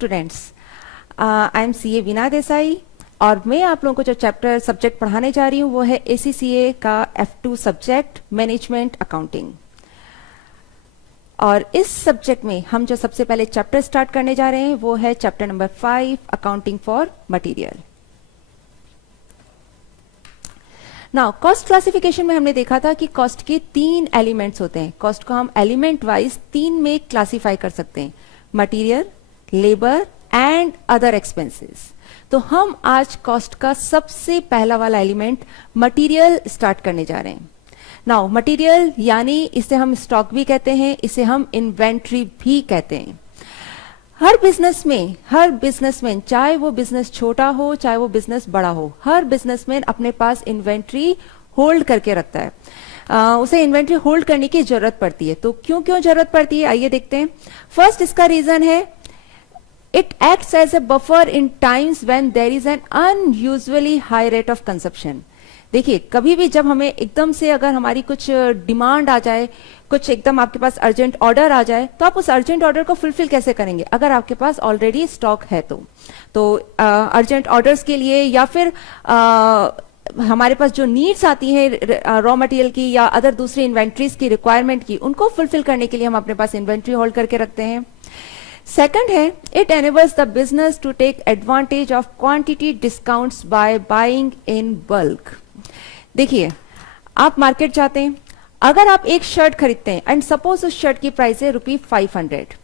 Students, I am CA Veena Desai और मैं आप लोगों को जो चैप्टर सब्जेक्ट पढ़ाने जा रही हूँ वो है ACCA का F2 सब्जेक्ट मैनेजमेंट अकाउंटिंग। और इस सब्जेक्ट में हम जो सबसे पहले चैप्टर स्टार्ट करने जा रहे हैं वो है chapter number 5 accounting for material. Now cost classification में हमने देखा था कि कॉस्ट के 3 एलिमेंट्स होते हैं। कॉस्ट को हम एलिमेंट वाइज 3 में क्लासिफाई कर सकते हैं, material, labour and other expenses. तो हम आज कॉस्ट का सबसे पहला वाला एलिमेंट मटेरियल स्टार्ट करने जा रहे हैं। नाउ मटेरियल यानी इसे हम स्टॉक भी कहते हैं, इसे हम इन्वेंट्री भी कहते हैं। हर बिजनेसमैन चाहे वो बिजनेस छोटा हो चाहे वो बिजनेस बड़ा हो, हर बिजनेसमैन अपने पास इन्वेंट्री होल्ड करके रखता है। उसे इन्वेंट्री होल्ड करने की जरूरत पड़ती है। तो क्यों जरूरत पड़ती है, आइए देखते हैं। फर्स्ट इसका रीजन है it acts as a buffer in times when there is an unusually high rate of consumption। देखिए कभी भी जब हमें एकदम से अगर हमारी कुछ डिमांड आ जाए, कुछ एकदम आपके पास अर्जेंट ऑर्डर आ जाए, तो आप उस अर्जेंट ऑर्डर को फुलफिल कैसे करेंगे अगर आपके पास ऑलरेडी स्टॉक है। तो अर्जेंट ऑर्डर्स के लिए या फिर हमारे पास जो नीड्स आती है रॉ मटेरियल की या अदर दूसरी इन्वेंट्रीज की रिक्वायरमेंट की, उनको फुलफिल करने के लिए हम अपने पास इन्वेंट्री होल्ड करके रखते हैं। सेकंड है it enables the business to take advantage of quantity discounts by buying in bulk. देखिए आप मार्केट जाते हैं, अगर आप एक शर्ट खरीदते हैं एंड सपोज उस शर्ट की प्राइस है ₹500,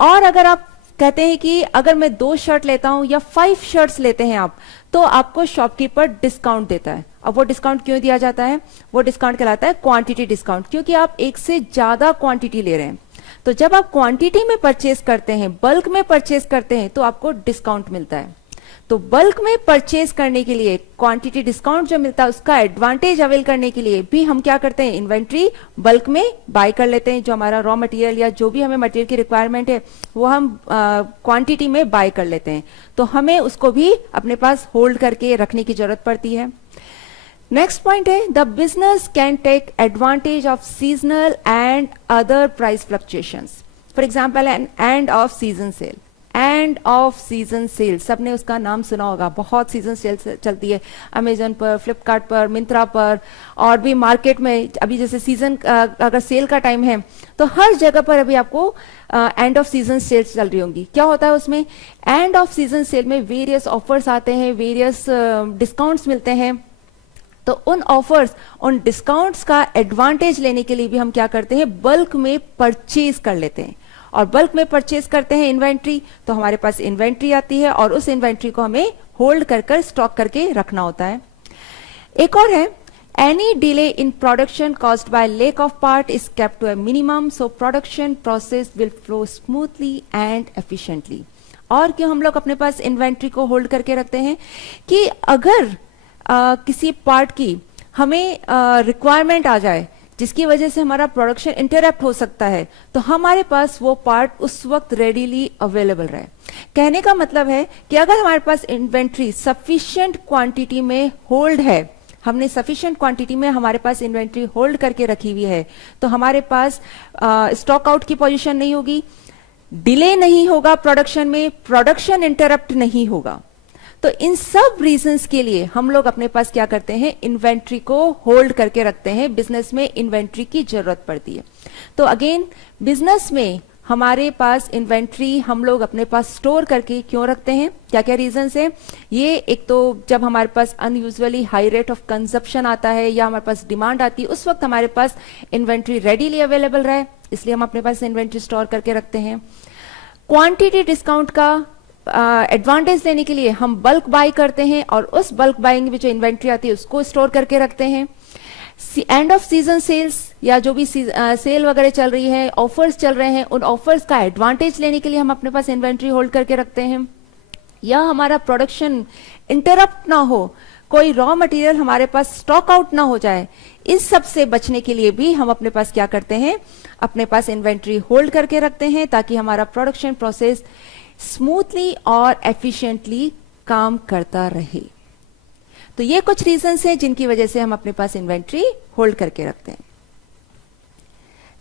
और अगर आप कहते हैं कि अगर मैं 2 शर्ट लेता हूं या 5 शर्ट्स लेते हैं आप, तो आपको शॉपकीपर डिस्काउंट देता है। अब वो डिस्काउंट क्यों दिया जाता है, वो डिस्काउंट कहलाता है क्वांटिटी डिस्काउंट, क्योंकि आप एक से ज्यादा क्वांटिटी ले रहे हैं। तो जब आप क्वांटिटी में परचेज करते हैं, बल्क में परचेज करते हैं, तो आपको डिस्काउंट मिलता है। तो बल्क में परचेज करने के लिए क्वांटिटी डिस्काउंट जो मिलता है उसका एडवांटेज अवेल करने के लिए भी हम क्या करते हैं, इन्वेंट्री बल्क में बाय कर लेते हैं। जो हमारा रॉ मटेरियल या जो भी हमें मटेरियल की रिक्वायरमेंट है वो हम क्वांटिटी में बाय कर लेते हैं। तो हमें उसको भी अपने पास होल्ड करके रखने की जरूरत पड़ती है। नेक्स्ट पॉइंट है the business can take advantage of seasonal and other price fluctuations. For example an end of season sale. End of season sale सबने उसका नाम सुना होगा, बहुत सीजन सेल चलती है अमेजन पर, फ्लिपकार्ट पर, मिंत्रा पर, और भी मार्केट में। अभी जैसे सीजन अगर सेल का टाइम है तो हर जगह पर अभी आपको एंड ऑफ सीजन सेल चल रही होंगी। क्या होता है उसमें, एंड ऑफ सीजन सेल में वेरियस ऑफर्स आते हैं, वेरियस डिस्काउंट्स मिलते हैं। तो उन ऑफर्स, उन डिस्काउंट्स का एडवांटेज लेने के लिए भी हम क्या करते हैं, बल्क में परचेज कर लेते हैं। और बल्क में परचेज करते हैं इन्वेंट्री, तो हमारे पास इन्वेंट्री आती है और उस इन्वेंट्री को हमें होल्ड कर स्टॉक करके रखना होता है। एक और है any delay in production caused by lack of part is kept to a minimum, so production process will flow smoothly and efficiently. और क्यों हम लोग अपने पास इन्वेंट्री को होल्ड करके रखते हैं कि अगर किसी पार्ट की हमें रिक्वायरमेंट आ जाए जिसकी वजह से हमारा प्रोडक्शन इंटरप्ट हो सकता है, तो हमारे पास वो पार्ट उस वक्त रेडीली अवेलेबल रहे। कहने का मतलब है कि अगर हमारे पास इन्वेंट्री सफिशिएंट क्वांटिटी में होल्ड है, हमने सफिशिएंट क्वांटिटी में हमारे पास इन्वेंट्री होल्ड करके रखी हुई है, तो हमारे पास स्टॉक आउट की पोजीशन नहीं होगी, डिले नहीं होगा प्रोडक्शन में, प्रोडक्शन इंटरप्ट नहीं होगा। तो इन सब रीजंस के लिए हम लोग अपने पास क्या करते हैं, इन्वेंट्री को होल्ड करके रखते हैं। बिजनेस में इन्वेंट्री की जरूरत पड़ती है। तो अगेन बिजनेस में हमारे पास इन्वेंट्री हम लोग अपने पास स्टोर करके क्यों रखते हैं, क्या क्या रीजंस है। ये एक तो जब हमारे पास unusually high rate of consumption आता है या हमारे पास डिमांड आती है, उस वक्त हमारे पास इन्वेंट्री रेडीली अवेलेबल रहे, इसलिए हम अपने पास इन्वेंट्री स्टोर करके रखते हैं। क्वांटिटी डिस्काउंट का एडवांटेज लेने के लिए हम बल्क बाय करते हैं और उस बल्क बाइंग में जो इन्वेंट्री आती है उसको स्टोर करके रखते हैं। एंड ऑफ सीजन सेल्स या जो भी सेल वगैरह चल रही है, ऑफर्स चल रहे हैं, उन ऑफर्स का एडवांटेज लेने के लिए हम अपने पास इन्वेंट्री होल्ड करके रखते हैं। या हमारा प्रोडक्शन इंटरप्ट ना हो, कोई रॉ मटेरियल हमारे पास स्टॉक आउट ना हो जाए, इस सब से बचने के लिए भी हम अपने पास क्या करते हैं, अपने पास इन्वेंट्री होल्ड करके रखते हैं ताकि हमारा प्रोडक्शन प्रोसेस स्मूथली और एफिशिएंटली काम करता रहे। तो ये कुछ रीजंस हैं जिनकी वजह से हम अपने पास इन्वेंट्री होल्ड करके रखते हैं।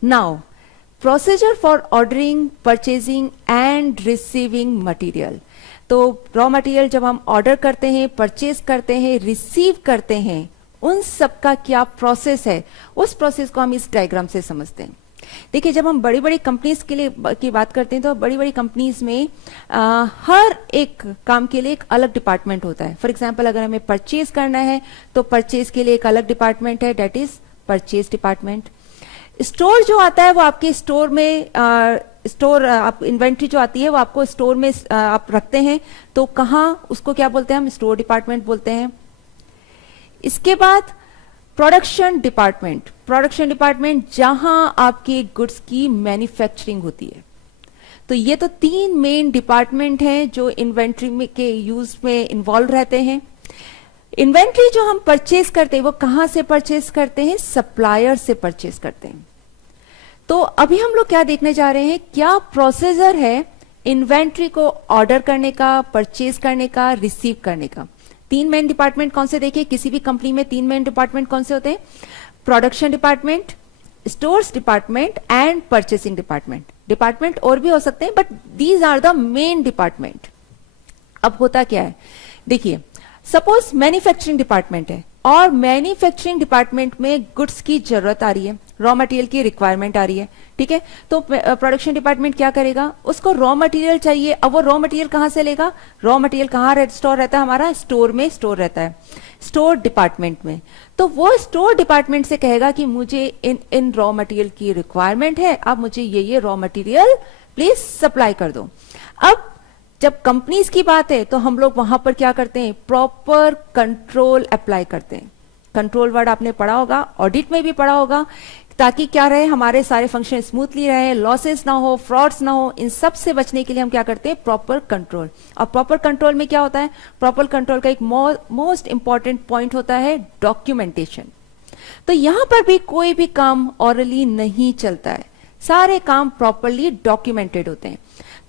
Now procedure for ordering, purchasing and receiving material. तो रॉ मटेरियल जब हम ऑर्डर करते हैं, परचेज करते हैं, रिसीव करते हैं, उन सब का क्या प्रोसेस है, उस प्रोसेस को हम इस डायग्राम से समझते हैं। देखिए, जब हम बड़ी बड़ी कंपनीज के लिए की बात करते हैं तो बड़ी बड़ी कंपनीज में हर एक काम के लिए एक अलग डिपार्टमेंट होता है। फॉर एग्जांपल, अगर हमें परचेज करना है तो परचेज के लिए एक अलग डिपार्टमेंट है, that is purchase department. Store जो आता है वो आपके स्टोर में स्टोर आप इन्वेंट्री जो आती है वो आपको स्टोर में आप रखते हैं, तो कहाँ, उसको क्या बोलते हैं हम, स्टोर डिपार्टमेंट बोलते हैं। इसके बाद प्रोडक्शन डिपार्टमेंट, प्रोडक्शन डिपार्टमेंट जहां आपके गुड्स की मैन्युफैक्चरिंग होती है। तो ये तो 3 मेन डिपार्टमेंट हैं जो इन्वेंट्री में के यूज में इन्वॉल्व रहते हैं। इन्वेंट्री जो हम परचेज करते हैं वो कहां से परचेज करते हैं, सप्लायर से परचेज करते हैं। तो अभी हम लोग क्या देखने जा रहे हैं, क्या प्रोसीजर है इन्वेंट्री को ऑर्डर करने का, परचेज करने का, रिसीव करने का। 3 मेन डिपार्टमेंट कौन से, देखिए किसी भी कंपनी में 3 मेन डिपार्टमेंट कौन से होते हैं, production department, stores department and purchasing department. Department और भी हो सकते हैं but these are the main department. अब होता क्या है, देखिए सपोज मैन्युफैक्चरिंग डिपार्टमेंट है और मैन्युफैक्चरिंग डिपार्टमेंट में गुड्स की जरूरत आ रही है, रॉ मटेरियल की रिक्वायरमेंट आ रही है, ठीक है। तो प्रोडक्शन डिपार्टमेंट क्या करेगा, उसको रॉ मटेरियल चाहिए। अब वो रॉ मटेरियल कहां से लेगा, रॉ मटेरियल कहां स्टोर रहता है, हमारा स्टोर में स्टोर रहता है, स्टोर डिपार्टमेंट में। तो वो स्टोर डिपार्टमेंट से कहेगा कि मुझे इन रॉ मटेरियल की रिक्वायरमेंट है, अब मुझे ये रॉ मटेरियल प्लीज सप्लाई कर दो। अब जब कंपनीज की बात है तो हम लोग वहां पर क्या करते हैं, प्रॉपर कंट्रोल अप्लाई करते हैं। कंट्रोल वर्ड आपने पढ़ा होगा, ऑडिट में भी पढ़ा होगा, ताकि क्या रहे, हमारे सारे फंक्शन स्मूथली रहे, लॉसेस ना हो, फ्रॉड्स ना हो, इन सब से बचने के लिए हम क्या करते हैं, प्रॉपर कंट्रोल। और प्रॉपर कंट्रोल में क्या होता है, प्रॉपर कंट्रोल का एक मोस्ट इंपॉर्टेंट पॉइंट होता है डॉक्यूमेंटेशन। तो यहां पर भी कोई भी काम ऑरली नहीं चलता है, सारे काम प्रॉपरली डॉक्यूमेंटेड होते हैं।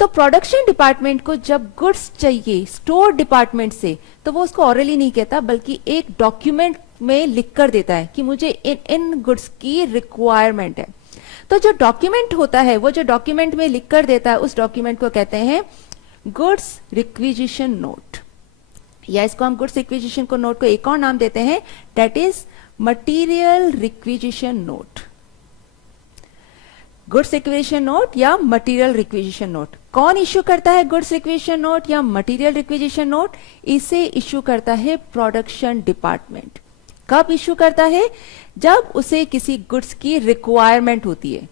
तो प्रोडक्शन डिपार्टमेंट को जब गुड्स चाहिए स्टोर डिपार्टमेंट से, तो वो उसको ऑरली नहीं कहता बल्कि एक डॉक्यूमेंट में लिख कर देता है कि मुझे इन गुड्स की रिक्वायरमेंट है। तो जो डॉक्यूमेंट होता है, वो जो डॉक्यूमेंट में लिख कर देता है, उस डॉक्यूमेंट को कहते हैं गुड्स रिक्विजिशन नोट, या इसको हम गुड्स रिक्विजिशन को नोट को एक और नाम देते हैं, that is material requisition note. Goods requisition note या मटेरियल रिक्विजिशन नोट कौन इश्यू करता है, गुड्स रिक्विजिशन नोट या मटेरियल रिक्विजिशन नोट, इसे इश्यू करता है प्रोडक्शन डिपार्टमेंट। कब इश्यू करता है, जब उसे किसी गुड्स की रिक्वायरमेंट होती है,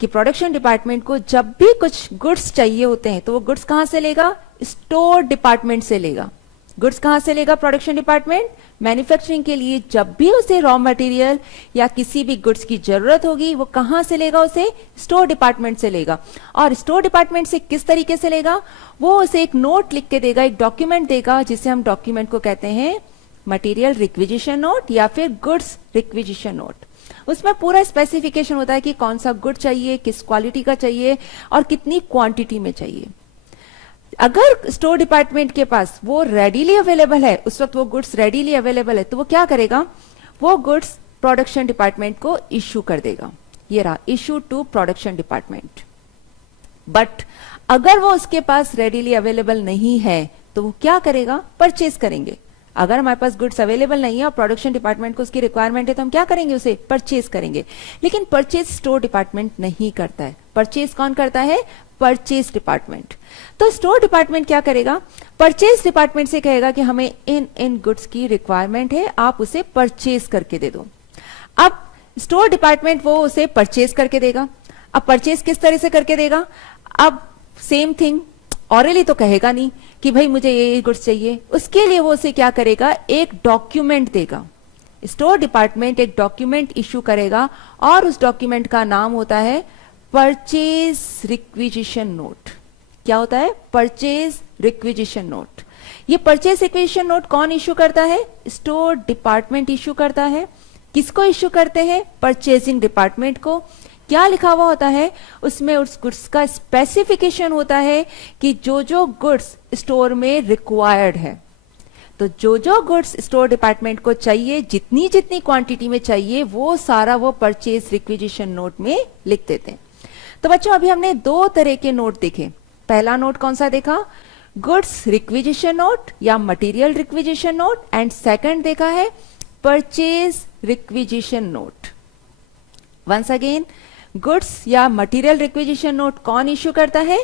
कि प्रोडक्शन डिपार्टमेंट को जब भी कुछ गुड्स चाहिए होते हैं तो वो गुड्स कहां से लेगा, स्टोर डिपार्टमेंट से लेगा। गुड्स कहां से लेगा प्रोडक्शन डिपार्टमेंट, मैन्युफैक्चरिंग के लिए जब भी उसे रॉ मटेरियल या किसी भी गुड्स की जरूरत होगी, वो कहां से लेगा, उसे स्टोर डिपार्टमेंट से लेगा। और स्टोर डिपार्टमेंट से किस तरीके से लेगा, वो उसे एक नोट लिख के देगा, एक डॉक्यूमेंट देगा, जिसे हम डॉक्यूमेंट को कहते हैं मटेरियल रिक्विजिशन नोट या फिर गुड्स रिक्विजिशन नोट। उसमें पूरा स्पेसिफिकेशन होता है कि कौन सा गुड चाहिए, किस क्वालिटी का चाहिए और कितनी क्वांटिटी में चाहिए। अगर स्टोर डिपार्टमेंट के पास वो रेडीली अवेलेबल है, उस वक्त वो गुड्स रेडीली अवेलेबल है, तो वो क्या करेगा, वो गुड्स प्रोडक्शन डिपार्टमेंट को इश्यू कर देगा। ये रहा, issue to production department. But अगर वो उसके पास रेडीली अवेलेबल नहीं है तो वो क्या करेगा, परचेज करेंगे। अगर हमारे पास गुड्स अवेलेबल नहीं है और प्रोडक्शन डिपार्टमेंट को उसकी रिक्वायरमेंट है तो हम क्या करेंगे, उसे परचेज करेंगे। लेकिन परचेज स्टोर डिपार्टमेंट नहीं करता है, परचेज कौन करता है, परचेज डिपार्टमेंट। तो स्टोर डिपार्टमेंट क्या करेगा, परचेज डिपार्टमेंट से कहेगा कि हमें इन गुड्स की रिक्वायरमेंट है, आप उसे परचेज करके दे दो। अब स्टोर डिपार्टमेंट वो उसे परचेज करके देगा। अब परचेज किस तरह से करके देगा, अब सेम थिंग, ऑरली तो कहेगा नहीं कि भाई मुझे ये गुड्स चाहिए, उसके लिए वो उसे क्या करेगा, एक डॉक्यूमेंट देगा। स्टोर डिपार्टमेंट एक डॉक्यूमेंट इश्यू करेगा और उस डॉक्यूमेंट का नाम होता है परचेज रिक्विजिशन नोट। क्या होता है, परचेज रिक्विजिशन नोट। ये परचेज रिक्विजिशन नोट कौन इश्यू करता है, स्टोर डिपार्टमेंट इश्यू करता है। किसको इश्यू करते हैं, परचेजिंग डिपार्टमेंट को। क्या लिखा हुआ होता है उसमें, उस गुड्स का स्पेसिफिकेशन होता है कि जो जो गुड्स स्टोर में रिक्वायर्ड है, तो जो जो गुड्स स्टोर डिपार्टमेंट को चाहिए, जितनी जितनी क्वांटिटी में चाहिए, वो सारा वो परचेज रिक्विजिशन नोट में लिख देते हैं। तो बच्चों अभी हमने दो तरह के नोट देखे। पहला नोट कौन सा देखा, गुड्स रिक्विजिशन नोट या material requisition note, and second देखा है purchase requisition note. Once again, goods या मटेरियल रिक्विजिशन नोट कौन इश्यू करता है,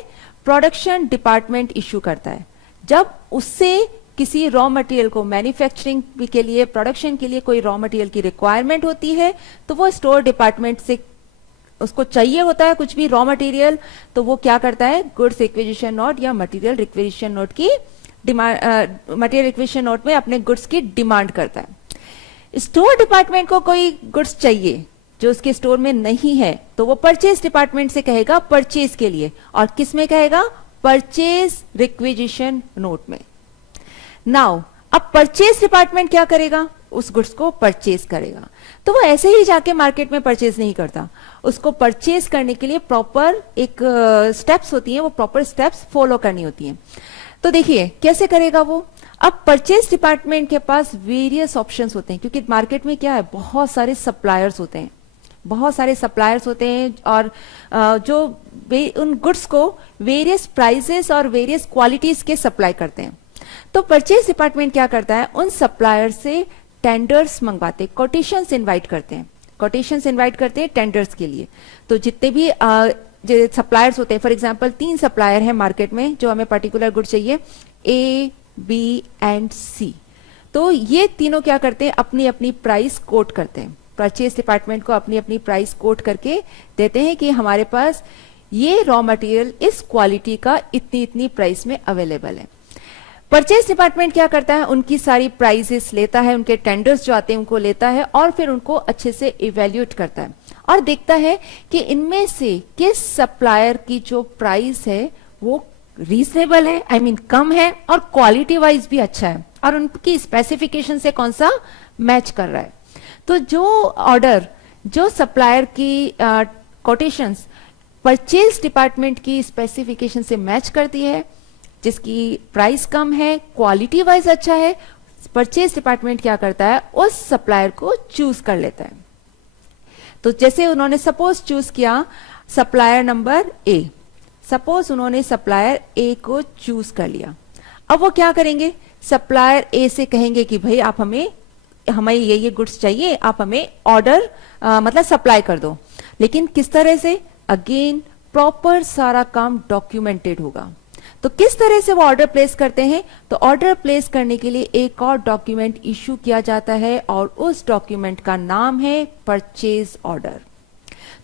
प्रोडक्शन डिपार्टमेंट इश्यू करता है। जब उससे किसी रॉ मटेरियल को मैन्युफैक्चरिंग के लिए, प्रोडक्शन के लिए कोई रॉ मटेरियल की रिक्वायरमेंट होती है तो वो स्टोर डिपार्टमेंट से उसको चाहिए होता है कुछ भी रॉ मटेरियल, तो वो क्या करता है, गुड्स रिक्विजिशन नोट या मटेरियल रिक्विजिशन नोट की डिमांड, मटेरियल रिक्विजिशन नोट में अपने गुड्स की डिमांड करता है। स्टोर डिपार्टमेंट को कोई गुड्स चाहिए जो उसके स्टोर में नहीं है तो वो परचेज डिपार्टमेंट से कहेगा परचेज के लिए, और किस में कहेगा, परचेज रिक्विजिशन नोट में। नाउ अब परचेज डिपार्टमेंट क्या करेगा, उस गुड्स को परचेज करेगा। तो वो ऐसे ही जाके मार्केट में परचेज नहीं करता, उसको परचेज करने के लिए प्रॉपर एक स्टेप्स होती हैं, वो प्रॉपर स्टेप्स फॉलो करनी होती हैं। तो देखिए कैसे करेगा वो। अब परचेज डिपार्टमेंट के पास वेरियस ऑप्शंस होते हैं, क्योंकि मार्केट में क्या है, बहुत सारे सप्लायर्स होते हैं, बहुत सारे सप्लायर्स होते हैं, और जो उन गुड्स को वेरियस प्राइसेस और वेरियस क्वालिटीज के सप्लाई करते हैं। तो परचेज डिपार्टमेंट क्या करता है, उन सप्लायर से टेंडर्स मंगवाते, कोटेशंस इनवाइट करते हैं, कोटेशंस इनवाइट करते हैं टेंडर्स के लिए। तो जितने भी सप्लायर्स होते हैं, फॉर एग्जांपल 3 सप्लायर हैं मार्केट में जो हमें पर्टिकुलर गुड चाहिए, ए, बी एंड सी। तो ये तीनों क्या करते हैं, अपनी अपनी प्राइस कोट करते हैं, परचेज डिपार्टमेंट को अपनी अपनी प्राइस कोट करके देते हैं कि हमारे पास ये रॉ मटेरियल इस क्वालिटी का इतनी इतनी प्राइस में अवेलेबल है। परचेज डिपार्टमेंट क्या करता है, उनकी सारी प्राइसेस लेता है, उनके टेंडर्स जो आते हैं उनको लेता है, और फिर उनको अच्छे से इवेल्यूएट करता है और देखता है कि इनमें से किस सप्लायर की जो प्राइस है वो रीजनेबल है, आई मीन कम है, और क्वालिटी वाइज भी अच्छा है, और उनकी स्पेसिफिकेशन से कौन सा मैच कर रहा है। तो जो ऑर्डर, जो सप्लायर की कोटेशंस परचेज डिपार्टमेंट की स्पेसिफिकेशन से मैच करती है, जिसकी प्राइस कम है, क्वालिटी वाइज अच्छा है, परचेज डिपार्टमेंट क्या करता है, उस सप्लायर को चूज कर लेता है। तो जैसे उन्होंने सपोज चूज किया सप्लायर नंबर ए, सपोज उन्होंने सप्लायर ए को चूज कर लिया। अब वो क्या करेंगे, सप्लायर ए से कहेंगे कि भाई आप हमें ये गुड्स चाहिए, आप हमें ऑर्डर मतलब सप्लाई कर दो। लेकिन किस तरह से, अगेन प्रॉपर सारा काम डॉक्यूमेंटेड होगा। तो किस तरह से वो ऑर्डर प्लेस करते हैं, तो ऑर्डर प्लेस करने के लिए एक और डॉक्यूमेंट इश्यू किया जाता है, और उस डॉक्यूमेंट का नाम है परचेज ऑर्डर।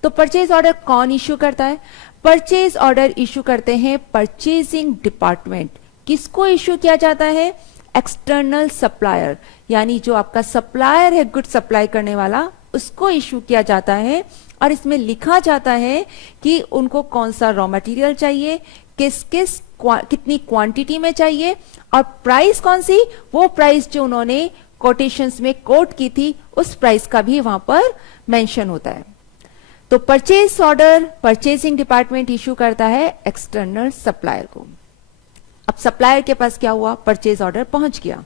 तो परचेज ऑर्डर कौन इश्यू करता है, परचेज ऑर्डर इश्यू करते हैं परचेजिंग डिपार्टमेंट। किसको इश्यू किया जाता है, एक्सटर्नल सप्लायर, यानी जो आपका सप्लायर है गुड सप्लाई करने वाला, उसको इश्यू किया जाता है। और इसमें लिखा जाता है कि उनको कौन सा रॉ मटेरियल चाहिए, कितनी क्वांटिटी में चाहिए, और प्राइस कौन सी, वो प्राइस जो उन्होंने कोटेशंस में कोट की थी उस प्राइस का भी वहां पर मेंशन होता है। तो purchase order purchasing department issue करता है एक्सटर्नल सप्लायर को। अब सप्लायर के पास क्या हुआ, परचेज ऑर्डर पहुंच गया,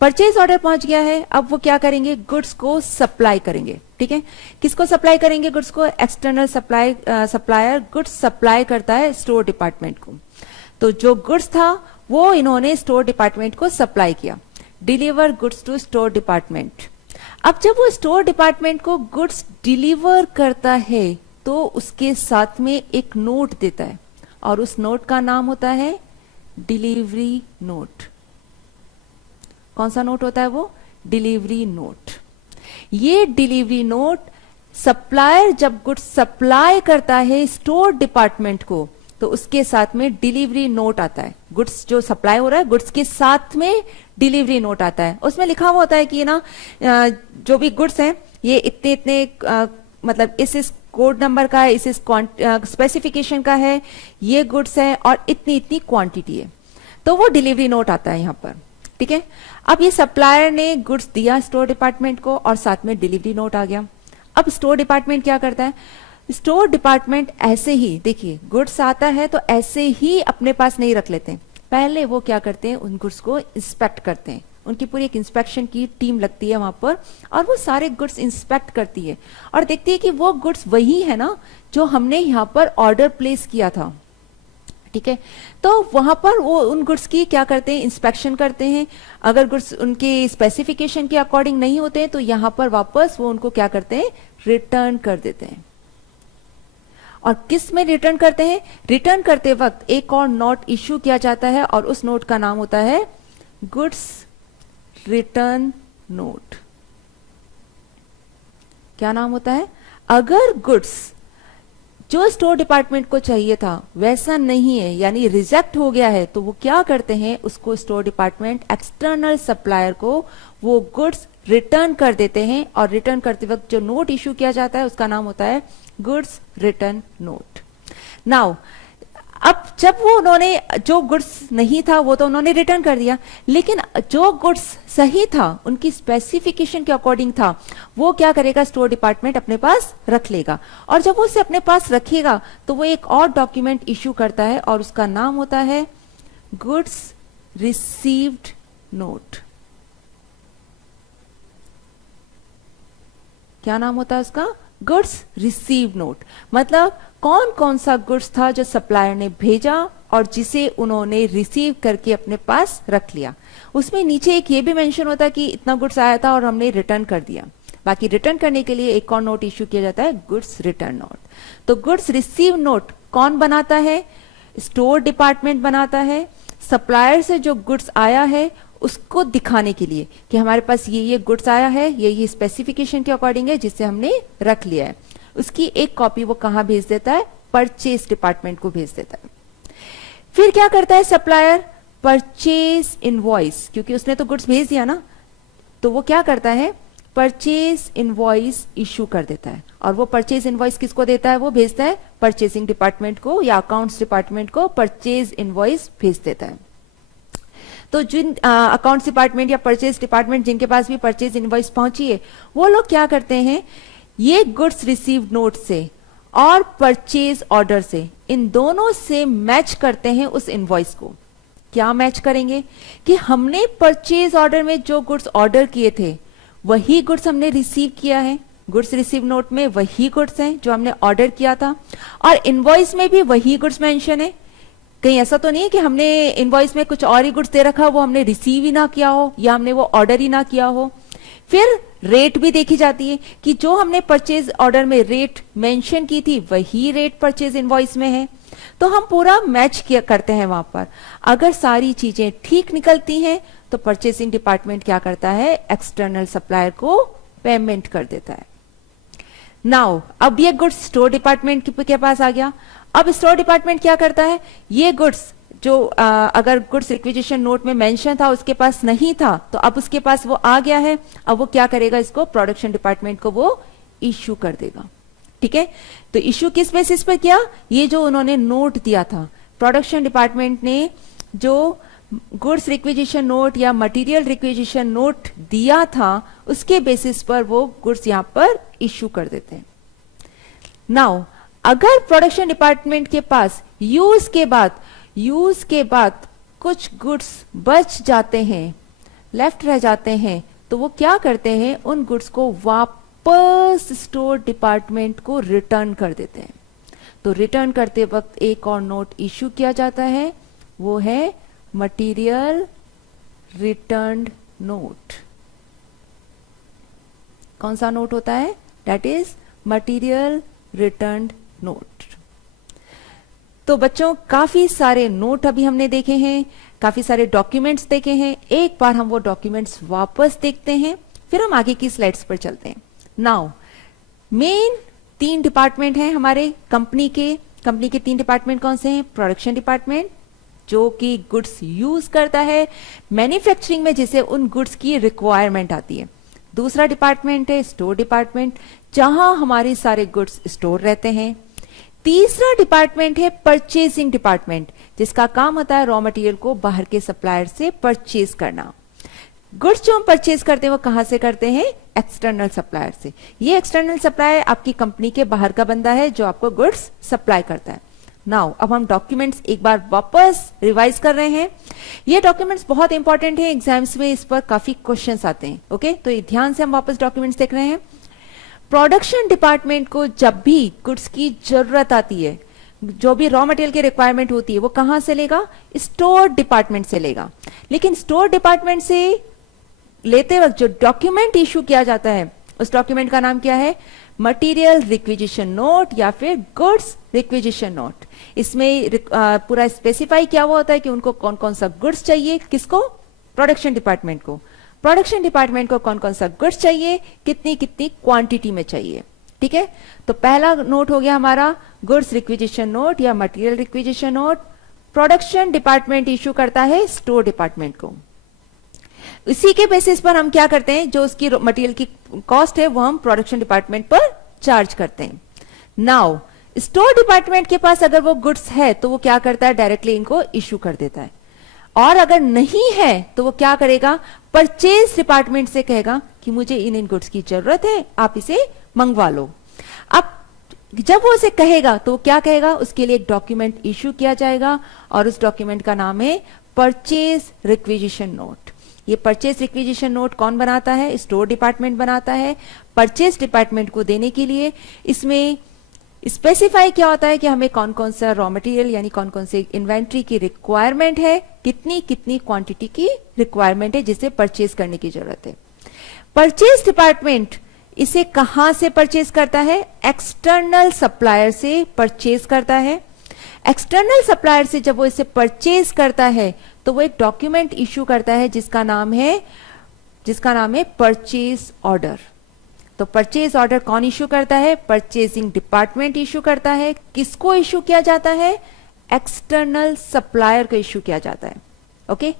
परचेज ऑर्डर पहुंच गया है। अब वो क्या करेंगे, गुड्स को सप्लाई करेंगे। ठीक है, किसको सप्लाई करेंगे, गुड्स को, एक्सटर्नल सप्लायर गुड्स सप्लाई करता है स्टोर डिपार्टमेंट को। तो जो गुड्स था वो इन्होंने स्टोर डिपार्टमेंट को सप्लाई किया, deliver goods to store department. अब जब वो स्टोर डिपार्टमेंट को गुड्स डिलीवर करता है तो उसके साथ में एक नोट देता है, और उस नोट का नाम होता है डिलीवरी नोट। कौन सा नोट होता है वो, डिलीवरी नोट। ये डिलीवरी नोट सप्लायर जब गुड्स सप्लाई करता है स्टोर डिपार्टमेंट को, तो उसके साथ में डिलीवरी नोट आता है। गुड्स जो सप्लाई हो रहा है, गुड्स के साथ में डिलीवरी नोट आता है। उसमें लिखा हुआ होता है कि ना जो भी गुड्स हैं ये इतने इतने मतलब इस कोड नंबर का है, इस स्पेसिफिकेशन का है, ये गुड्स है और इतनी इतनी क्वांटिटी है। तो वो डिलीवरी नोट आता है यहाँ पर। ठीक है, अब ये सप्लायर ने गुड्स दिया स्टोर डिपार्टमेंट को और साथ में डिलीवरी नोट आ गया। अब स्टोर डिपार्टमेंट क्या करता है, स्टोर डिपार्टमेंट ऐसे ही, देखिए गुड्स आता है तो ऐसे ही अपने पास नहीं रख लेते, पहले वो क्या करते हैं, उन गुड्स को इंस्पेक्ट करते हैं, उनकी पूरी एक इंस्पेक्शन की टीम लगती है वहां पर, और वो सारे गुड्स इंस्पेक्ट करती है और देखती है कि वो गुड्स वही है ना जो हमने यहाँ पर ऑर्डर प्लेस किया था। ठीक है, तो वहां पर वो उन गुड्स की क्या करते हैं, इंस्पेक्शन करते हैं। अगर गुड्स उनके स्पेसिफिकेशन के अकॉर्डिंग नहीं होते हैं तो यहां पर वापस वो उनको क्या करते हैं, रिटर्न कर देते हैं। और किस में रिटर्न करते हैं, रिटर्न करते वक्त एक और नोट इश्यू किया जाता है और उस नोट का नाम होता है गुड्स रिटर्न नोट। क्या नाम होता है, अगर गुड्स जो स्टोर डिपार्टमेंट को चाहिए था वैसा नहीं है, यानी रिजेक्ट हो गया है, तो वो क्या करते हैं, उसको स्टोर डिपार्टमेंट एक्सटर्नल सप्लायर को वो गुड्स रिटर्न कर देते हैं। और रिटर्न करते वक्त जो नोट इश्यू किया जाता है उसका नाम होता है गुड्स रिटर्न नोट। नाउ अब जब वो उन्होंने जो गुड्स नहीं था वो तो उन्होंने रिटर्न कर दिया, लेकिन जो गुड्स सही था उनकी स्पेसिफिकेशन के अकॉर्डिंग था, वो क्या करेगा, स्टोर डिपार्टमेंट अपने पास रख लेगा। और जब वो उसे अपने पास रखेगा तो वो एक और डॉक्यूमेंट इश्यू करता है और उसका नाम होता है गुड्स रिसीव्ड नोट। क्या नाम होता है उसका, गुड्स रिसीव नोट। मतलब कौन कौन सा गुड्स था जो सप्लायर ने भेजा और जिसे उन्होंने रिसीव करके अपने पास रख लिया। उसमें नीचे एक ये भी मेंशन होता है कि इतना गुड्स आया था और हमने रिटर्न कर दिया। बाकी रिटर्न करने के लिए एक और नोट इश्यू किया जाता है, गुड्स रिटर्न नोट। तो गुड्स रिसीव नोट कौन बनाता है, स्टोर डिपार्टमेंट बनाता है। सप्लायर से जो गुड्स आया है उसको दिखाने के लिए कि हमारे पास ये गुड्स आया है, ये स्पेसिफिकेशन के अकॉर्डिंग है जिसे हमने रख लिया है, उसकी एक कॉपी वो कहां भेज देता है, परचेज डिपार्टमेंट को भेज देता है। फिर क्या करता है सप्लायर, परचेज इनवॉइस, क्योंकि उसने तो गुड्स भेज दिया ना, तो वो क्या करता है, परचेज इनवॉइस इशू कर देता है। और वो परचेज इनवॉइस किसको देता है, वो भेजता है परचेजिंग डिपार्टमेंट को या अकाउंट्स डिपार्टमेंट को परचेज इनवॉइस भेज देता है। तो जिन अकाउंट्स डिपार्टमेंट या परचेज डिपार्टमेंट जिनके पास भी परचेज इनवॉइस पहुंची है, वो लोग क्या करते हैं, ये गुड्स रिसीव्ड नोट से और परचेज ऑर्डर से, इन दोनों से मैच करते हैं उस इनवॉइस को। क्या मैच करेंगे कि हमने परचेज ऑर्डर में जो गुड्स ऑर्डर किए थे वही गुड्स हमने रिसीव किया है, गुड्स रिसीव नोट में वही गुड्स हैं जो हमने ऑर्डर किया था, और इनवॉइस में भी वही गुड्स मेंशन है। कहीं ऐसा तो नहीं है कि हमने इनवॉइस में कुछ और ही गुड्स दे रखा, वो हमने रिसीव ही ना किया हो या हमने वो ऑर्डर ही ना किया हो। फिर रेट भी देखी जाती है कि जो हमने परचेज ऑर्डर में रेट मेंशन की थी वही रेट परचेज इनवॉइस में है। तो हम पूरा मैच किया करते हैं वहां पर। अगर सारी चीजें ठीक निकलती हैं तो परचेसिंग डिपार्टमेंट क्या करता है, एक्सटर्नल सप्लायर को पेमेंट कर देता है। नाउ अब ये गुड्स स्टोर डिपार्टमेंट के पास आ गया। अब स्टोर डिपार्टमेंट क्या करता है, ये गुड्स जो अगर गुड्स रिक्विजिशन नोट में मेंशन था उसके पास नहीं था, तो अब उसके पास वो आ गया है। अब वो क्या करेगा, इसको प्रोडक्शन डिपार्टमेंट को वो इश्यू कर देगा। ठीक है, तो इश्यू किस बेसिस पर किया, ये जो उन्होंने नोट दिया था, प्रोडक्शन डिपार्टमेंट ने जो गुड्स रिक्विजिशन नोट या मटेरियल रिक्विजिशन नोट दिया था उसके बेसिस पर वो गुड्स यहां पर इश्यू कर देते हैं। नाउ अगर प्रोडक्शन डिपार्टमेंट के पास यूज के बाद कुछ गुड्स बच जाते हैं, लेफ्ट रह जाते हैं, तो वो क्या करते हैं, उन गुड्स को वापस स्टोर डिपार्टमेंट को रिटर्न कर देते हैं। तो रिटर्न करते वक्त एक और नोट इश्यू किया जाता है, वो है मटेरियल रिटर्न नोट। कौन सा नोट होता है, that is material return note. तो बच्चों काफी सारे नोट अभी हमने देखे हैं, काफी सारे डॉक्यूमेंट्स देखे हैं। एक बार हम वो डॉक्यूमेंट्स वापस देखते हैं, फिर हम आगे की स्लाइड्स पर चलते हैं। नाउ मेन 3 डिपार्टमेंट हैं हमारे कंपनी के 3 डिपार्टमेंट कौन से हैं, प्रोडक्शन डिपार्टमेंट जो कि गुड्स यूज करता है मैन्युफैक्चरिंग में जिसे उन गुड्स की रिक्वायरमेंट आती है। दूसरा डिपार्टमेंट है स्टोर डिपार्टमेंट, जहां हमारे सारे गुड्स स्टोर रहते हैं। तीसरा डिपार्टमेंट है परचेजिंग डिपार्टमेंट, जिसका काम होता है रॉ मटेरियल को बाहर के सप्लायर से परचेज करना। गुड्स जो हम परचेज करते हैं वो कहां से करते हैं, एक्सटर्नल सप्लायर से। ये एक्सटर्नल सप्लायर आपकी कंपनी के बाहर का बंदा है जो आपको गुड्स सप्लाई करता है। नाउ अब हम डॉक्यूमेंट्स एक बार वापस रिवाइज कर रहे हैं। ये डॉक्यूमेंट्स बहुत इंपॉर्टेंट है, एग्जाम्स में इस पर काफी क्वेश्चंस आते हैं। ओके, तो ध्यान से हम वापस डॉक्यूमेंट्स देख रहे हैं। प्रोडक्शन डिपार्टमेंट को जब भी गुड्स की जरूरत आती है, जो भी रॉ मटेरियल की रिक्वायरमेंट होती है, वो कहां से लेगा? स्टोर डिपार्टमेंट से लेगा। लेकिन स्टोर डिपार्टमेंट से लेते वक्त जो डॉक्यूमेंट इशू किया जाता है, उस डॉक्यूमेंट का नाम क्या है? मटेरियल रिक्विजिशन नोट या फिर गुड्स रिक्विजिशन नोट। इसमें पूरा स्पेसिफाई किया हुआ होता है कि उनको कौन कौन सा गुड्स चाहिए, किसको? प्रोडक्शन डिपार्टमेंट को। प्रोडक्शन डिपार्टमेंट को कौन कौन सा गुड्स चाहिए, कितनी कितनी क्वांटिटी में चाहिए। ठीक है, तो पहला नोट हो गया हमारा गुड्स रिक्विजिशन नोट या material requisition note. Production department issue करता है स्टोर डिपार्टमेंट को। इसी के बेसिस पर हम क्या करते हैं, जो उसकी मटेरियल की कॉस्ट है वो हम प्रोडक्शन डिपार्टमेंट पर चार्ज करते हैं। नाउ स्टोर डिपार्टमेंट के पास अगर वो गुड्स है तो वो क्या करता है? डायरेक्टली इनको इशू कर देता है। और अगर नहीं है तो वो क्या करेगा? परचेज डिपार्टमेंट से कहेगा कि मुझे इन गुड्स की जरूरत है, आप इसे मंगवा लो। अब जब वो उसे कहेगा तो वो क्या कहेगा? उसके लिए एक डॉक्यूमेंट इशू किया जाएगा और उस डॉक्यूमेंट का नाम है परचेज रिक्विजिशन नोट। ये परचेज रिक्विजिशन नोट कौन बनाता है? स्टोर डिपार्टमेंट बनाता है। परचेज डिपार्टमेंट को देने के लिए इसमें स्पेसिफाई क्या होता है कि हमें कौन कौन सा रॉ मटेरियल यानी कौन कौन से इन्वेंट्री की रिक्वायरमेंट है, कितनी कितनी क्वांटिटी की रिक्वायरमेंट है जिसे परचेज करने की जरूरत है। परचेज डिपार्टमेंट इसे कहां से परचेज करता है? एक्सटर्नल सप्लायर से परचेज करता है। एक्सटर्नल सप्लायर से जब वो इसे परचेज करता है तो वो एक डॉक्यूमेंट इशू करता है जिसका नाम है परचेज ऑर्डर। तो परचेज ऑर्डर कौन इशू करता है? परचेजिंग डिपार्टमेंट इशू करता है। किसको इशू किया जाता है? एक्सटर्नल सप्लायर को इशू किया जाता है। ओके,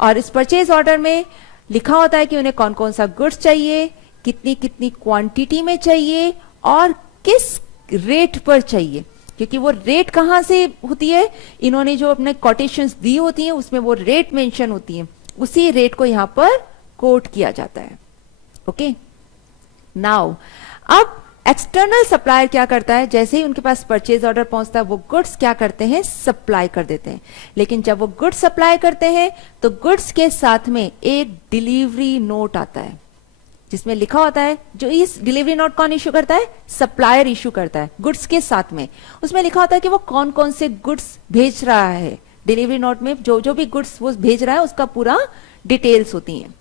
और इस परचेज ऑर्डर में लिखा होता है कि उन्हें कौन कौन सा गुड्स चाहिए, कितनी कितनी क्वांटिटी में चाहिए और किस रेट पर चाहिए। क्योंकि वो रेट कहां से होती है? इन्होंने जो अपने कोटेशंस दी होती हैं उसमें वो रेट मेंशन होती है, उसी रेट को यहां पर कोट किया जाता है। ओके, नाउ अब एक्सटर्नल सप्लायर क्या करता है? जैसे ही उनके पास परचेज ऑर्डर पहुंचता है वो गुड्स क्या करते हैं? सप्लाई कर देते हैं। लेकिन जब वो गुड्स सप्लाई करते हैं तो गुड्स के साथ में एक डिलीवरी नोट आता है जिसमें लिखा होता है, जो इस डिलीवरी नोट कौन इशू करता है? सप्लायर इशू करता है गुड्स के साथ में। उसमें लिखा होता है कि वो कौन कौन से गुड्स भेज रहा है। डिलीवरी नोट में जो जो भी गुड्स वो भेज रहा है उसका पूरा डिटेल्स होती हैं।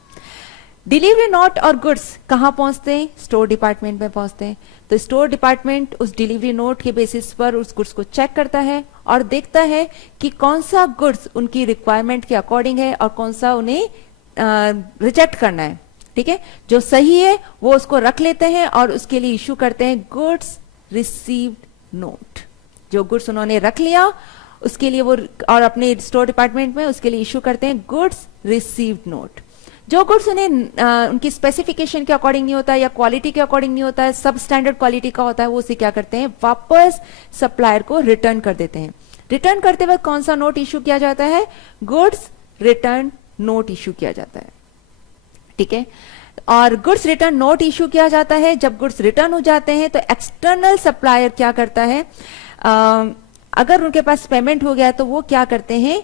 डिलीवरी नोट और गुड्स कहां पहुंचते हैं? स्टोर डिपार्टमेंट में पहुंचते हैं। तो स्टोर डिपार्टमेंट उस डिलीवरी नोट के बेसिस पर उस गुड्स को चेक करता है और देखता है कि कौन सा गुड्स उनकी रिक्वायरमेंट के अकॉर्डिंग है और कौन सा उन्हें रिजेक्ट करना है। ठीक है, जो सही है वो उसको रख लेते हैं और उसके लिए इशू करते हैं गुड्स रिसीव्ड नोट। जो गुड्स उन्होंने रख लिया उसके लिए वो और अपने स्टोर डिपार्टमेंट में उसके लिए इशू करते हैं गुड्स रिसीव्ड नोट। जो गुड्स उन्हें उनकी स्पेसिफिकेशन के अकॉर्डिंग नहीं होता है या क्वालिटी के अकॉर्डिंग नहीं होता है, सब स्टैंडर्ड क्वालिटी का होता है, वो उसे क्या करते हैं? वापस सप्लायर को रिटर्न कर देते हैं। रिटर्न करते वक्त कौन सा नोट इशू किया जाता है? गुड्स रिटर्न नोट इशू किया जाता है। ठीक है, और गुड्स रिटर्न नोट इशू किया जाता है। जब गुड्स रिटर्न हो जाते हैं तो एक्सटर्नल सप्लायर क्या करता है? अगर उनके पास पेमेंट हो गया तो वो क्या करते हैं?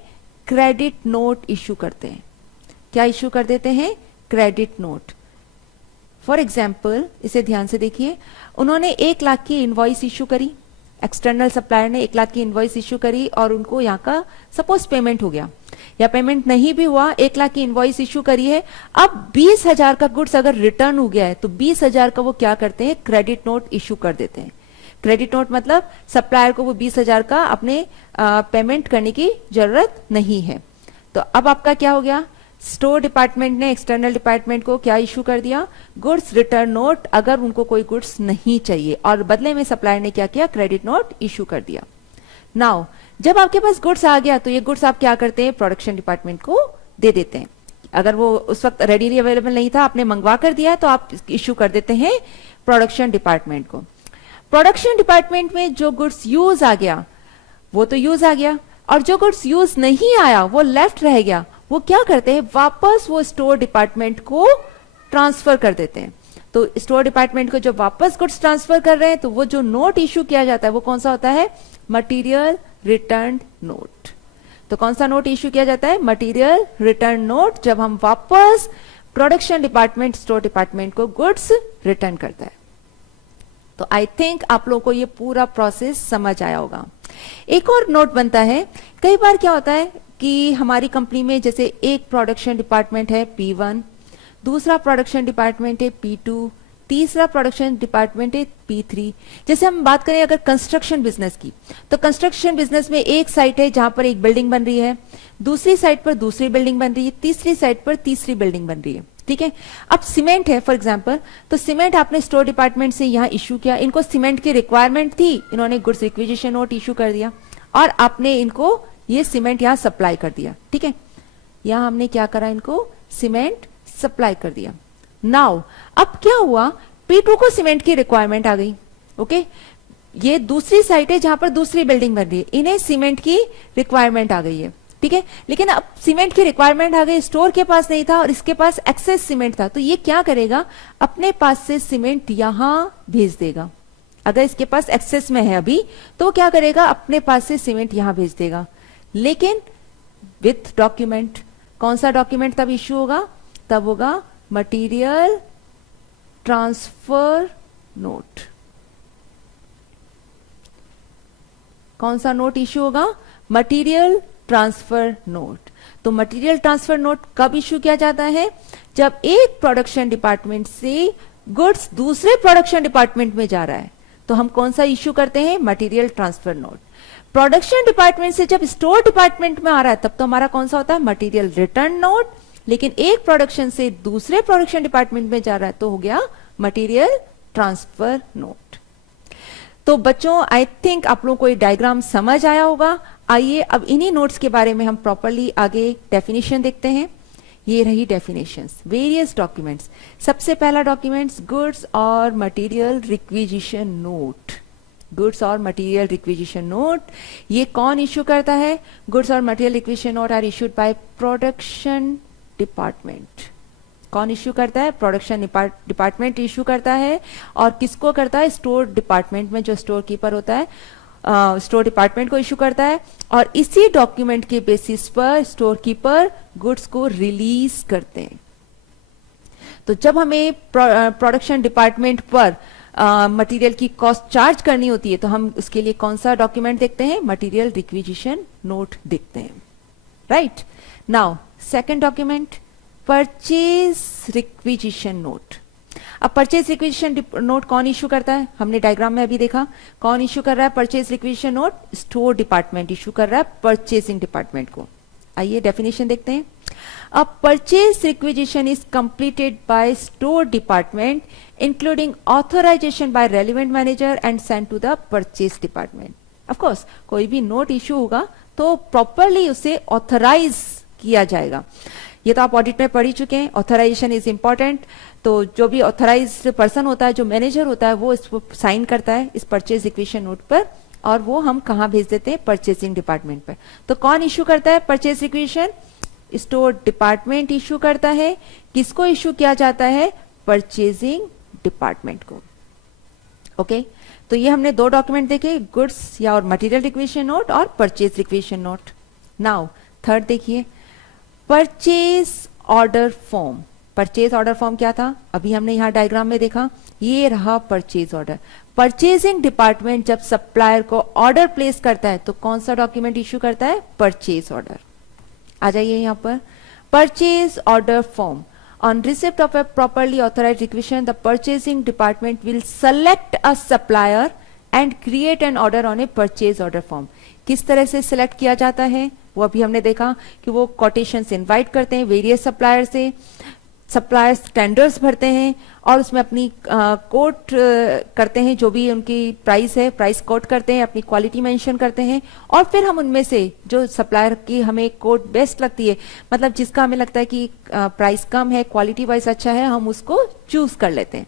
क्रेडिट नोट इशू करते हैं। क्या इशू कर देते हैं? Credit note. फॉर एग्जाम्पल, इसे ध्यान से देखिए, उन्होंने 1 लाख की इनवॉइस इशू करी, एक्सटर्नल सप्लायर ने 1 लाख की इनवॉइस इशू करी और उनको यहाँ का सपोज पेमेंट हो गया या पेमेंट नहीं भी हुआ, 1 लाख की इनवॉइस इशू करी है। अब 20,000 का गुड्स अगर रिटर्न हो गया है तो 20,000 का वो क्या करते हैं? क्रेडिट नोट इशू कर देते हैं। क्रेडिट नोट मतलब सप्लायर को वो 20,000 का अपने पेमेंट करने की जरूरत नहीं है। तो अब आपका क्या हो गया? स्टोर डिपार्टमेंट ने एक्सटर्नल डिपार्टमेंट को क्या इशू कर दिया? गुड्स रिटर्न नोट, अगर उनको कोई गुड्स नहीं चाहिए, और बदले में सप्लायर ने क्या किया? क्रेडिट नोट इशू कर दिया। नाउ जब आपके पास गुड्स आ गया तो ये गुड्स आप क्या करते हैं? प्रोडक्शन डिपार्टमेंट को दे देते हैं। अगर वो उस वक्त रेडीली अवेलेबल नहीं था, आपने मंगवा कर दिया, तो आप इशू कर देते हैं प्रोडक्शन डिपार्टमेंट को। प्रोडक्शन डिपार्टमेंट में जो गुड्स यूज आ गया वो तो यूज आ गया, और जो गुड्स यूज नहीं आया वो लेफ्ट रह गया, वो क्या करते हैं? वापस वो स्टोर डिपार्टमेंट को ट्रांसफर कर देते हैं। तो स्टोर डिपार्टमेंट को जब वापस गुड्स ट्रांसफर कर रहे हैं तो वो जो नोट इशू किया जाता है वो कौन सा होता है? Material return note. तो कौन सा नोट इश्यू किया जाता है? मटेरियल रिटर्न नोट, जब हम वापस प्रोडक्शन डिपार्टमेंट, स्टोर डिपार्टमेंट को गुड्स रिटर्न करता है। तो आई थिंक आप लोगों को ये पूरा प्रोसेस समझ आया होगा। एक और नोट बनता है, कई बार क्या होता है कि हमारी कंपनी में जैसे एक प्रोडक्शन डिपार्टमेंट है P1, दूसरा प्रोडक्शन डिपार्टमेंट है P2, तीसरा प्रोडक्शन डिपार्टमेंट है P3। जैसे हम बात करें अगर कंस्ट्रक्शन बिजनेस की, तो कंस्ट्रक्शन बिजनेस में एक साइट है जहां पर एक बिल्डिंग बन रही है, दूसरी साइट पर दूसरी बिल्डिंग बन रही है, तीसरी साइट पर तीसरी बिल्डिंग बन रही है, ठीक है। अब सीमेंट है फॉर एग्जांपल, तो सीमेंट आपने स्टोर डिपार्टमेंट से यहाँ इश्यू किया, इनको सीमेंट की रिक्वायरमेंट थी, इन्होंने गुड्स रिक्विजिशन नोट इश्यू कर दिया और आपने इनको ये सीमेंट यहाँ सप्लाई कर दिया, ठीक है। यहाँ हमने क्या करा, इनको सीमेंट सप्लाई कर दिया। नाउ अब क्या हुआ, P2 को सीमेंट की रिक्वायरमेंट आ गई, ओके। ये दूसरी साइट है जहां पर दूसरी बिल्डिंग बन रही है, इन्हें सीमेंट की रिक्वायरमेंट आ गई है, ठीक है। लेकिन अब सीमेंट की रिक्वायरमेंट आ गई, स्टोर के पास नहीं था और इसके पास एक्सेस सीमेंट था, तो ये क्या करेगा, अपने पास से सीमेंट यहां भेज देगा। अगर इसके पास एक्सेस में है अभी, तो क्या करेगा, अपने पास से सीमेंट यहां भेज देगा, लेकिन विथ डॉक्यूमेंट। कौन सा डॉक्यूमेंट तब इश्यू होगा? तब होगा मटीरियल ट्रांसफर नोट। कौन सा नोट इश्यू होगा? Material transfer note. तो मटीरियल ट्रांसफर नोट कब इश्यू किया जाता है? जब एक प्रोडक्शन डिपार्टमेंट से गुड्स दूसरे प्रोडक्शन डिपार्टमेंट में जा रहा है, तो हम कौन सा इश्यू करते हैं? Material transfer note. Production department से जब स्टोर डिपार्टमेंट में आ रहा है, तब तो हमारा कौन सा होता है? Material return note. लेकिन एक प्रोडक्शन से दूसरे प्रोडक्शन डिपार्टमेंट में जा रहा है, तो हो गया मटीरियल ट्रांसफर नोट। तो बच्चों आई थिंक आप लोगों को ये डायग्राम समझ आया होगा। आइए अब इन्हीं नोट्स के बारे में हम प्रॉपरली आगे डेफिनेशन देखते हैं। ये रही डेफिनेशंस, वेरियस डॉक्यूमेंट्स। सबसे पहला डॉक्यूमेंट्स, गुड्स और मटेरियल रिक्विजिशन नोट। गुड्स और मटेरियल रिक्विजिशन नोट, ये कौन इश्यू करता है? गुड्स और material requisition note are issued by production department. कौन इश्यू करता है? प्रोडक्शन डिपार्टमेंट इश्यू करता है। और किसको करता है? स्टोर डिपार्टमेंट में जो स्टोर कीपर होता है, स्टोर डिपार्टमेंट को इश्यू करता है। और इसी डॉक्यूमेंट के बेसिस पर स्टोर कीपर गुड्स को रिलीज करते हैं। तो जब हमें प्रोडक्शन डिपार्टमेंट पर मटेरियल की कॉस्ट चार्ज करनी होती है, तो हम उसके लिए कौन सा डॉक्यूमेंट देखते हैं? मटेरियल रिक्विजिशन नोट देखते हैं, right. Now second document, purchase requisition note. अब परचेज रिक्विजिशन नोट कौन इश्यू करता है? हमने डायग्राम में अभी देखा कौन इश्यू कर रहा है purchase requisition note? Store department issue कर रहा है परचेसिंग डिपार्टमेंट को। आइए डेफिनेशन देखते हैं। अब purchase requisition is completed by store department including authorisation by relevant manager and send to the purchase department. Of course कोई भी नोट इश्यू होगा तो प्रॉपरली उसे ऑथराइज किया जाएगा। ये तो आप ऑडिट में पढ़ ही चुके हैं, ऑथराइजेशन इज इंपॉर्टेंट। तो जो भी ऑथराइज्ड पर्सन होता है, जो मैनेजर होता है, वो इसको साइन करता है इस परचेज रिक्विजिशन नोट पर, और वो हम कहाँ भेज देते हैं? परचेसिंग डिपार्टमेंट पर। तो कौन इश्यू करता है purchase requisition? Store department issue करता है। किसको इश्यू किया जाता है? परचेजिंग डिपार्टमेंट को। ओके, तो ये हमने दो डॉक्यूमेंट देखे, गुड्स या और मटेरियल रिक्विजिशन नोट और purchase requisition note. Now third देखिए, purchase order form. Purchase order form क्या था? अभी हमने यहां डायग्राम में देखा, ये रहा परचेज ऑर्डर। परचेजिंग डिपार्टमेंट जब सप्लायर को ऑर्डर प्लेस करता है, तो कौन सा डॉक्यूमेंट इश्यू करता है? Purchase order. आ जाइए यहां पर, purchase order form. On receipt of a properly authorized requisition, the purchasing department will select a supplier and create an order on a purchase order form. किस तरह से सिलेक्ट किया जाता है वो अभी हमने देखा कि वो कोटेशन से इन्वाइट करते हैं वेरियस सप्लायर से, सप्लायर्स टेंडर्स भरते हैं और उसमें अपनी कोट करते हैं, जो भी उनकी प्राइस है प्राइस कोट करते हैं, अपनी क्वालिटी मेंशन करते हैं, और फिर हम उनमें से जो सप्लायर की हमें कोट बेस्ट लगती है, मतलब जिसका हमें लगता है कि प्राइस कम है, क्वालिटी वाइज अच्छा है, हम उसको चूज कर लेते हैं।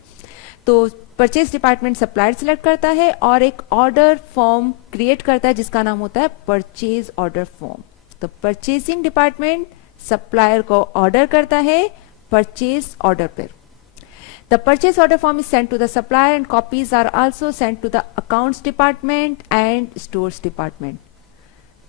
तो परचेज डिपार्टमेंट सप्लायर सिलेक्ट करता है और एक ऑर्डर फॉर्म क्रिएट करता है जिसका नाम होता है परचेज ऑर्डर फॉर्म। तो परचेजिंग डिपार्टमेंट सप्लायर को ऑर्डर करता है परचेज ऑर्डर पर। The purchase order form is sent to the supplier and copies are also sent to the accounts department and stores department.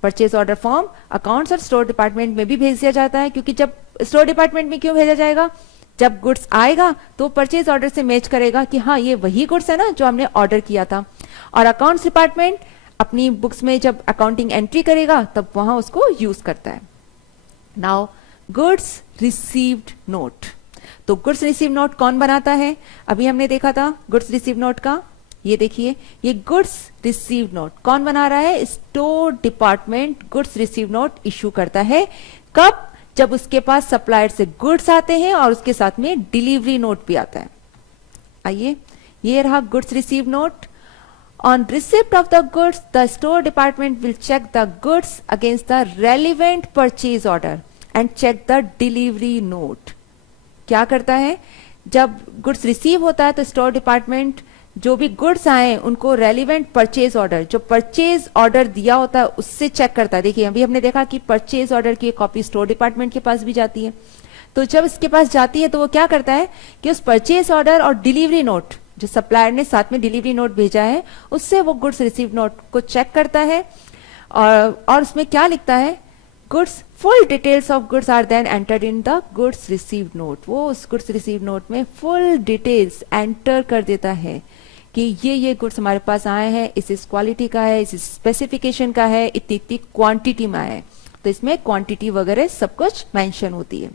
Purchase order form accounts और store department में भी भेज दिया जाता है, क्योंकि जब स्टोर डिपार्टमेंट में क्यों भेजा जाएगा, जब गुड्स आएगा तो परचेज ऑर्डर से मैच करेगा कि हाँ ये वही गुड्स है ना जो हमने ऑर्डर किया था। और अकाउंट्स डिपार्टमेंट अपनी बुक्स में जब अकाउंटिंग एंट्री करेगा तब वहां उसको यूज करता है। नाउ गुड्स रिसीव्ड नोट, तो गुड्स रिसीव नोट कौन बनाता है, अभी हमने देखा था गुड्स रिसीव नोट का, ये देखिए ये गुड्स रिसीव नोट कौन बना रहा है, store department goods receive note issue करता है। कब, जब उसके पास सप्लायर से गुड्स आते हैं और उसके साथ में डिलीवरी नोट भी आता है। आइए ये रहा goods receive note. On receipt of the goods the store department will check the goods against the relevant purchase order and check the delivery note. क्या करता है, जब गुड्स रिसीव होता है तो स्टोर डिपार्टमेंट जो भी गुड्स आए उनको रेलिवेंट परचेज ऑर्डर, जो परचेज ऑर्डर दिया होता है उससे चेक करता है। देखिए अभी हमने देखा कि परचेज ऑर्डर की कॉपी स्टोर डिपार्टमेंट के पास भी जाती है, तो जब इसके पास जाती है तो वो क्या करता है कि उस परचेज ऑर्डर और डिलीवरी नोट जो सप्लायर ने साथ में डिलीवरी नोट भेजा है उससे वो गुड्स रिसीव नोट को चेक करता है और उसमें क्या लिखता है, goods full details of goods are then entered in the goods receive note. वो उस गुड्स रिसीव नोट में फुल डिटेल्स एंटर कर देता है कि ये गुड्स हमारे पास आए हैं, इस क्वालिटी का है, इस स्पेसिफिकेशन का है, इतनी इतनी क्वांटिटी में आया है, तो इसमें क्वांटिटी वगैरह सब कुछ मेंशन होती है।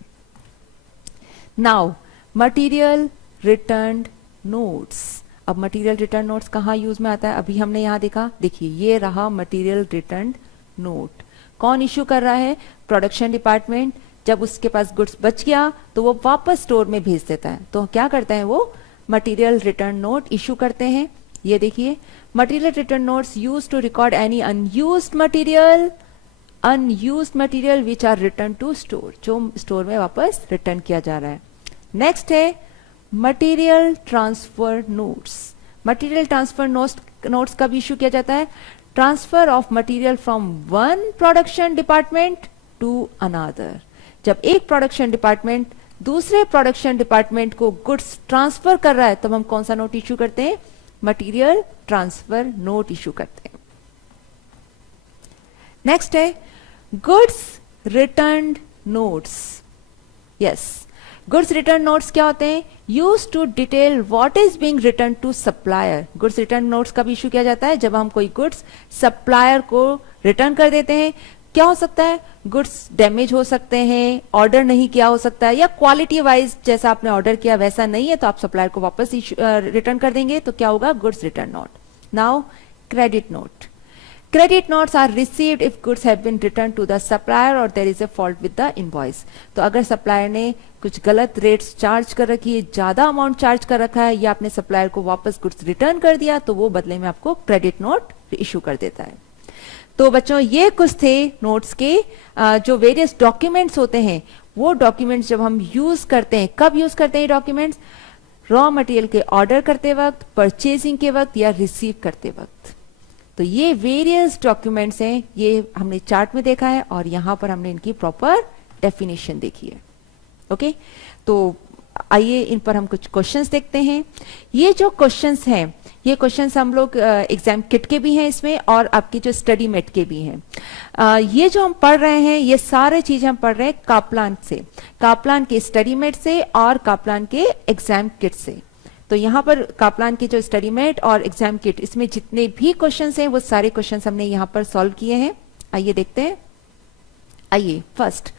नाउ मटेरियल रिटर्न नोट्स, अब मटेरियल रिटर्न नोट्स कहाँ यूज में आता है, अभी हमने यहाँ देखा, देखिए ये रहा मटेरियल रिटर्न नोट। कौन इश्यू कर रहा है, प्रोडक्शन डिपार्टमेंट। जब उसके पास गुड्स बच गया तो वो वापस स्टोर में भेज देता है, तो क्या करते हैं वो मटेरियल रिटर्न नोट इशू करते हैं। ये देखिए material return notes use to record any unused material which are return to store, जो स्टोर में वापस रिटर्न किया जा रहा है। नेक्स्ट है material transfer notes. Material transfer notes कब इशू किया जाता है, transfer of material from one production department to another. जब एक प्रोडक्शन डिपार्टमेंट दूसरे प्रोडक्शन डिपार्टमेंट को गुड्स ट्रांसफर कर रहा है तब हम कौन सा नोट इशू करते हैं, मटेरियल ट्रांसफर नोट इशू करते हैं। नेक्स्ट है goods return notes. Yes, goods return notes क्या होते हैं, use to detail what is being return to supplier. Goods return notes कब इशू किया जाता है, जब हम कोई गुड्स सप्लायर को रिटर्न कर देते हैं। क्या हो सकता है, गुड्स डैमेज हो सकते हैं, ऑर्डर नहीं किया हो सकता है, या क्वालिटी वाइज जैसा आपने ऑर्डर किया वैसा नहीं है तो आप सप्लायर को वापस रिटर्न कर देंगे, तो क्या होगा, goods return note. Now credit note. Credit notes are received if goods have been return to the supplier और there is a fault with the invoice. तो अगर सप्लायर ने कुछ गलत रेट्स चार्ज कर रखी है, ज्यादा अमाउंट चार्ज कर रखा है, या आपने सप्लायर को वापस गुड्स रिटर्न कर दिया, तो वो बदले में आपको क्रेडिट नोट इशू कर देता है। तो बच्चों ये कुछ थे नोट्स के जो वेरियस डॉक्यूमेंट्स होते हैं, वो डॉक्यूमेंट्स जब हम यूज करते हैं, कब यूज करते हैं डॉक्यूमेंट्स, रॉ मटेरियल के ऑर्डर करते वक्त, परचेजिंग के वक्त या रिसीव करते वक्त। तो ये वेरियस डॉक्यूमेंट्स हैं, ये हमने चार्ट में देखा है और यहां पर हमने इनकी प्रॉपर डेफिनेशन देखी है। ओके, तो आइए इन पर हम कुछ क्वेश्चंस देखते हैं। ये जो क्वेश्चंस हैं, ये क्वेश्चंस हम लोग एग्जाम किट के भी हैं इसमें और आपकी जो स्टडी मेट के भी हैं। ये जो हम पढ़ रहे हैं, ये सारे चीजें हम पढ़ रहे हैं कापलान से, कापलान के स्टडी मेट से और कापलान के एग्जाम किट से। तो यहाँ पर कापलान की जो स्टडी मेट और एग्जाम किट, इसमें जितने भी क्वेश्चंस हैं वो सारे क्वेश्चंस हमने यहाँ पर सॉल्व किए हैं। आइए देखते हैं। आइए first,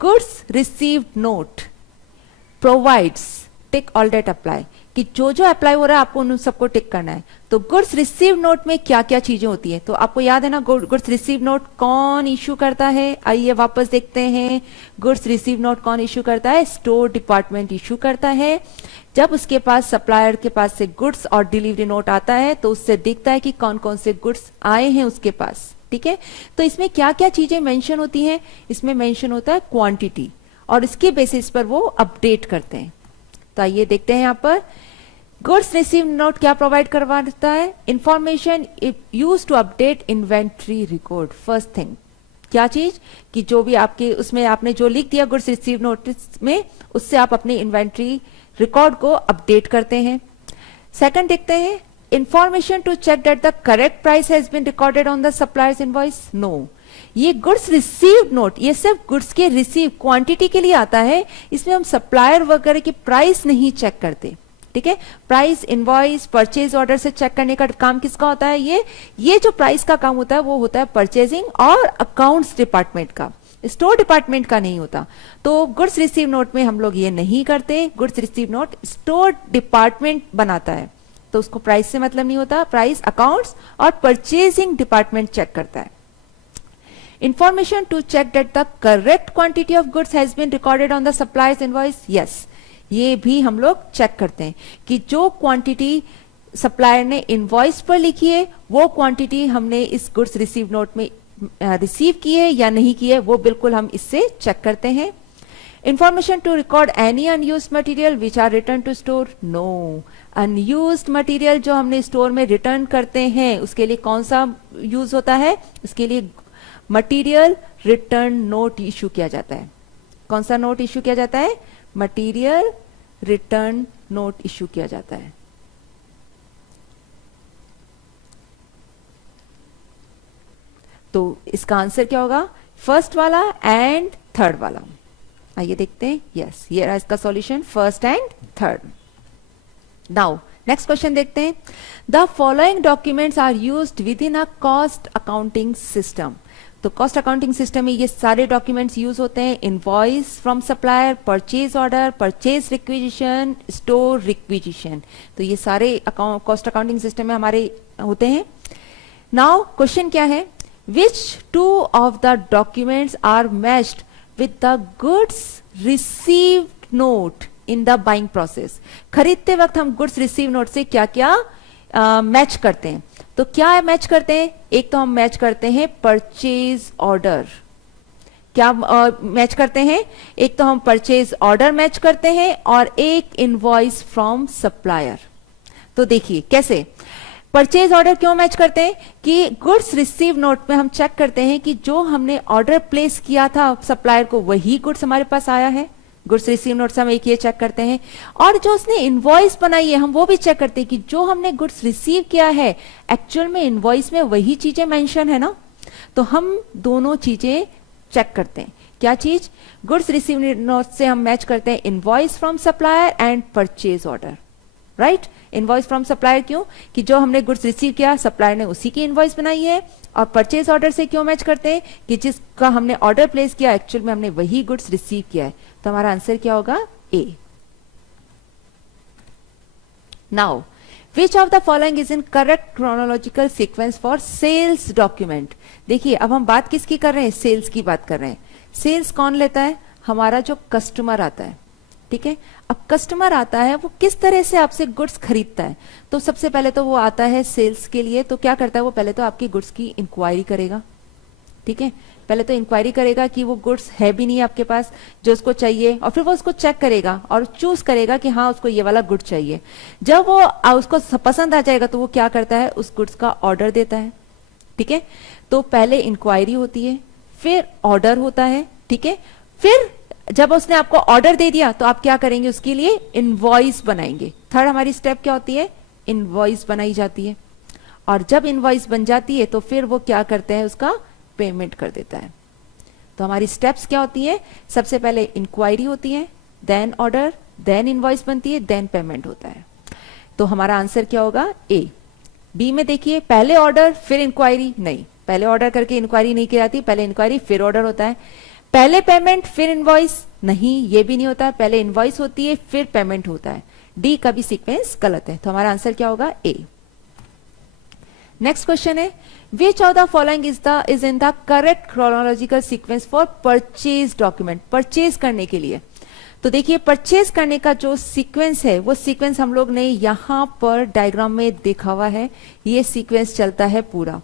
goods received note provides tick all that apply, कि जो जो अप्लाई हो रहा है आपको उन सबको टिक करना है। तो गुड्स रिसीव नोट में क्या क्या चीजें होती है, तो आपको याद है ना, गुड्स रिसीव नोट कौन इशू करता है, आइए वापस देखते हैं। गुड्स रिसीव नोट कौन इशू करता है, स्टोर डिपार्टमेंट इशू करता है। जब उसके पास सप्लायर के पास से गुड्स और डिलीवरी नोट आता है तो उससे दिखता है कि कौन कौन से गुड्स आए हैं उसके पास, ठीक है। तो इसमें क्या क्या चीजें मेंशन होती हैं, इसमें मेंशन होता है क्वांटिटी, और इसके बेसिस पर वो अपडेट करते हैं। तो आइए देखते हैं यहाँ पर गुड्स रिसीव नोट क्या प्रोवाइड करवाता है, information use to update inventory record. First thing क्या चीज, कि जो भी आपके उसमें आपने जो लिख दिया गुड्स रिसीव नोटिस में, उससे आप अपने इन्वेंट्री रिकॉर्ड को अपडेट करते हैं। सेकंड देखते हैं, information to check that the correct price has been recorded on the supplier's invoice, no. ये गुड्स रिसीव्ड नोट, ये सिर्फ गुड्स के रिसीव क्वांटिटी के लिए आता है, इसमें हम सप्लायर वगैरह की प्राइस नहीं चेक करते, ठीक है। प्राइस इनवॉइस परचेज ऑर्डर से चेक करने का काम किसका होता है? ये जो प्राइस का काम होता है वो होता है परचेजिंग और अकाउंट्स डिपार्टमेंट का, स्टोर डिपार्टमेंट का नहीं होता। तो गुड्स रिसीव नोट में हम लोग ये नहीं करते, goods receive note store department बनाता है, तो उसको प्राइस से मतलब नहीं होता। प्राइस अकाउंट्स और परचेजिंग डिपार्टमेंट चेक करता है। Information to check that the correct quantity of goods has been recorded on the supplier's invoice, yes, ये भी हम लोग चेक करते हैं कि जो क्वांटिटी सप्लायर ने इनवॉइस पर लिखी है वो क्वांटिटी हमने इस गुड्स रिसीव नोट में रिसीव की है या नहीं की है, वो बिल्कुल हम इससे चेक करते हैं। Information to record any unused material which are return to store, no. Unused material जो हमने स्टोर में रिटर्न करते हैं उसके लिए कौन सा यूज होता है? उसके लिए मटेरियल रिटर्न नोट इश्यू किया जाता है। कौन सा नोट इश्यू किया जाता है? मटेरियल रिटर्न नोट इश्यू किया जाता है। तो इसका आंसर क्या होगा? फर्स्ट वाला एंड थर्ड वाला। आइए देखते हैं। यस, ये रहा इसका solution, first and third. Now next question देखते हैं। The following documents are used within a cost accounting system. तो कॉस्ट अकाउंटिंग सिस्टम में ये सारे डॉक्यूमेंट्स यूज होते हैं। Invoice from supplier, purchase order, purchase requisition, store requisition. तो ये सारे कॉस्ट अकाउंटिंग सिस्टम में हमारे होते हैं। नाउ क्वेश्चन क्या है? Which two of the documents are matched with the goods received note in the buying process. खरीदते वक्त हम गुड्स रिसीव नोट से क्या क्या मैच करते हैं? तो क्या मैच करते हैं? एक तो हम मैच करते हैं परचेज ऑर्डर। क्या मैच करते हैं? एक तो हम परचेज ऑर्डर मैच करते हैं और एक इनवॉइस फ्रॉम सप्लायर। तो देखिए कैसे परचेज ऑर्डर क्यों मैच करते हैं कि गुड्स रिसीव नोट में हम चेक करते हैं कि जो हमने ऑर्डर प्लेस किया था सप्लायर को वही गुड्स हमारे पास आया है। गुड्स रिसीव नोट से हम एक ये चेक करते हैं, और जो उसने इनवॉइस बनाई है हम वो भी चेक करते हैं कि जो हमने गुड्स रिसीव किया है एक्चुअल में इनवॉइस में वही चीजें मेंशन है ना। तो हम दोनों चीजें चेक करते हैं। क्या चीज? गुड्स रिसीव नोट से हम मैच करते हैं invoice from supplier and purchase order, right. Invoice from supplier क्यों? कि जो हमने गुड्स रिसीव किया सप्लायर ने उसी की इनवॉइस बनाई है। और परचेज ऑर्डर से क्यों मैच करते हैं? कि जिसका हमने ऑर्डर प्लेस किया एक्चुअल में हमने वही गुड्स रिसीव किया है। तो हमारा आंसर क्या होगा? A. Now which of the following is in correct chronological sequence for sales document. देखिए अब हम बात किसकी कर रहे हैं? सेल्स की बात कर रहे हैं। सेल्स कौन लेता है? हमारा जो कस्टमर आता है, ठीक है। अब कस्टमर आता है वो किस तरह से आपसे गुड्स खरीदता है? तो सबसे पहले तो वो आता है सेल्स के लिए, तो क्या करता है वो? पहले तो आपकी गुड्स की इंक्वायरी करेगा, ठीक है। पहले तो इंक्वायरी करेगा कि वो गुड्स है भी नहीं आपके पास जो उसको चाहिए, और फिर वो उसको चेक करेगा और चूज करेगा कि हाँ उसको ये वाला गुड चाहिए। जब वो उसको पसंद आ जाएगा तो वो क्या करता है? उस गुड्स का ऑर्डर देता है, ठीक है। तो पहले इंक्वायरी होती है, फिर ऑर्डर होता है, ठीक है। फिर जब उसने आपको ऑर्डर दे दिया तो आप क्या करेंगे? उसके लिए इनवॉइस बनाएंगे। थर्ड हमारी स्टेप क्या होती है? इनवॉइस बनाई जाती है, और जब इनवॉइस बन जाती है तो फिर वो क्या करते हैं? उसका पेमेंट कर देता है। तो हमारी स्टेप्स क्या होती है? सबसे पहले इंक्वायरी होती है, देन ऑर्डर, देन इनवॉइस बनती है, देन पेमेंट होता है। तो हमारा आंसर क्या होगा? ए। बी में देखिए पहले ऑर्डर फिर इंक्वायरी, नहीं, पहले ऑर्डर करके इंक्वायरी नहीं की जाती, पहले इंक्वायरी फिर ऑर्डर होता है। पहले पेमेंट फिर इनवॉइस, नहीं ये भी नहीं होता, पहले इनवॉइस होती है फिर पेमेंट होता है। डी का भी सीक्वेंस गलत है। तो हमारा आंसर क्या होगा? ए। नेक्स्ट क्वेश्चन है which of the following is in the correct chronological sequence for purchase document. Purchase करने के लिए तो देखिए परचेज करने का जो सीक्वेंस है वो सीक्वेंस हम लोग ने यहां पर डायग्राम में देखा हुआ है। ये सीक्वेंस चलता है पूरा।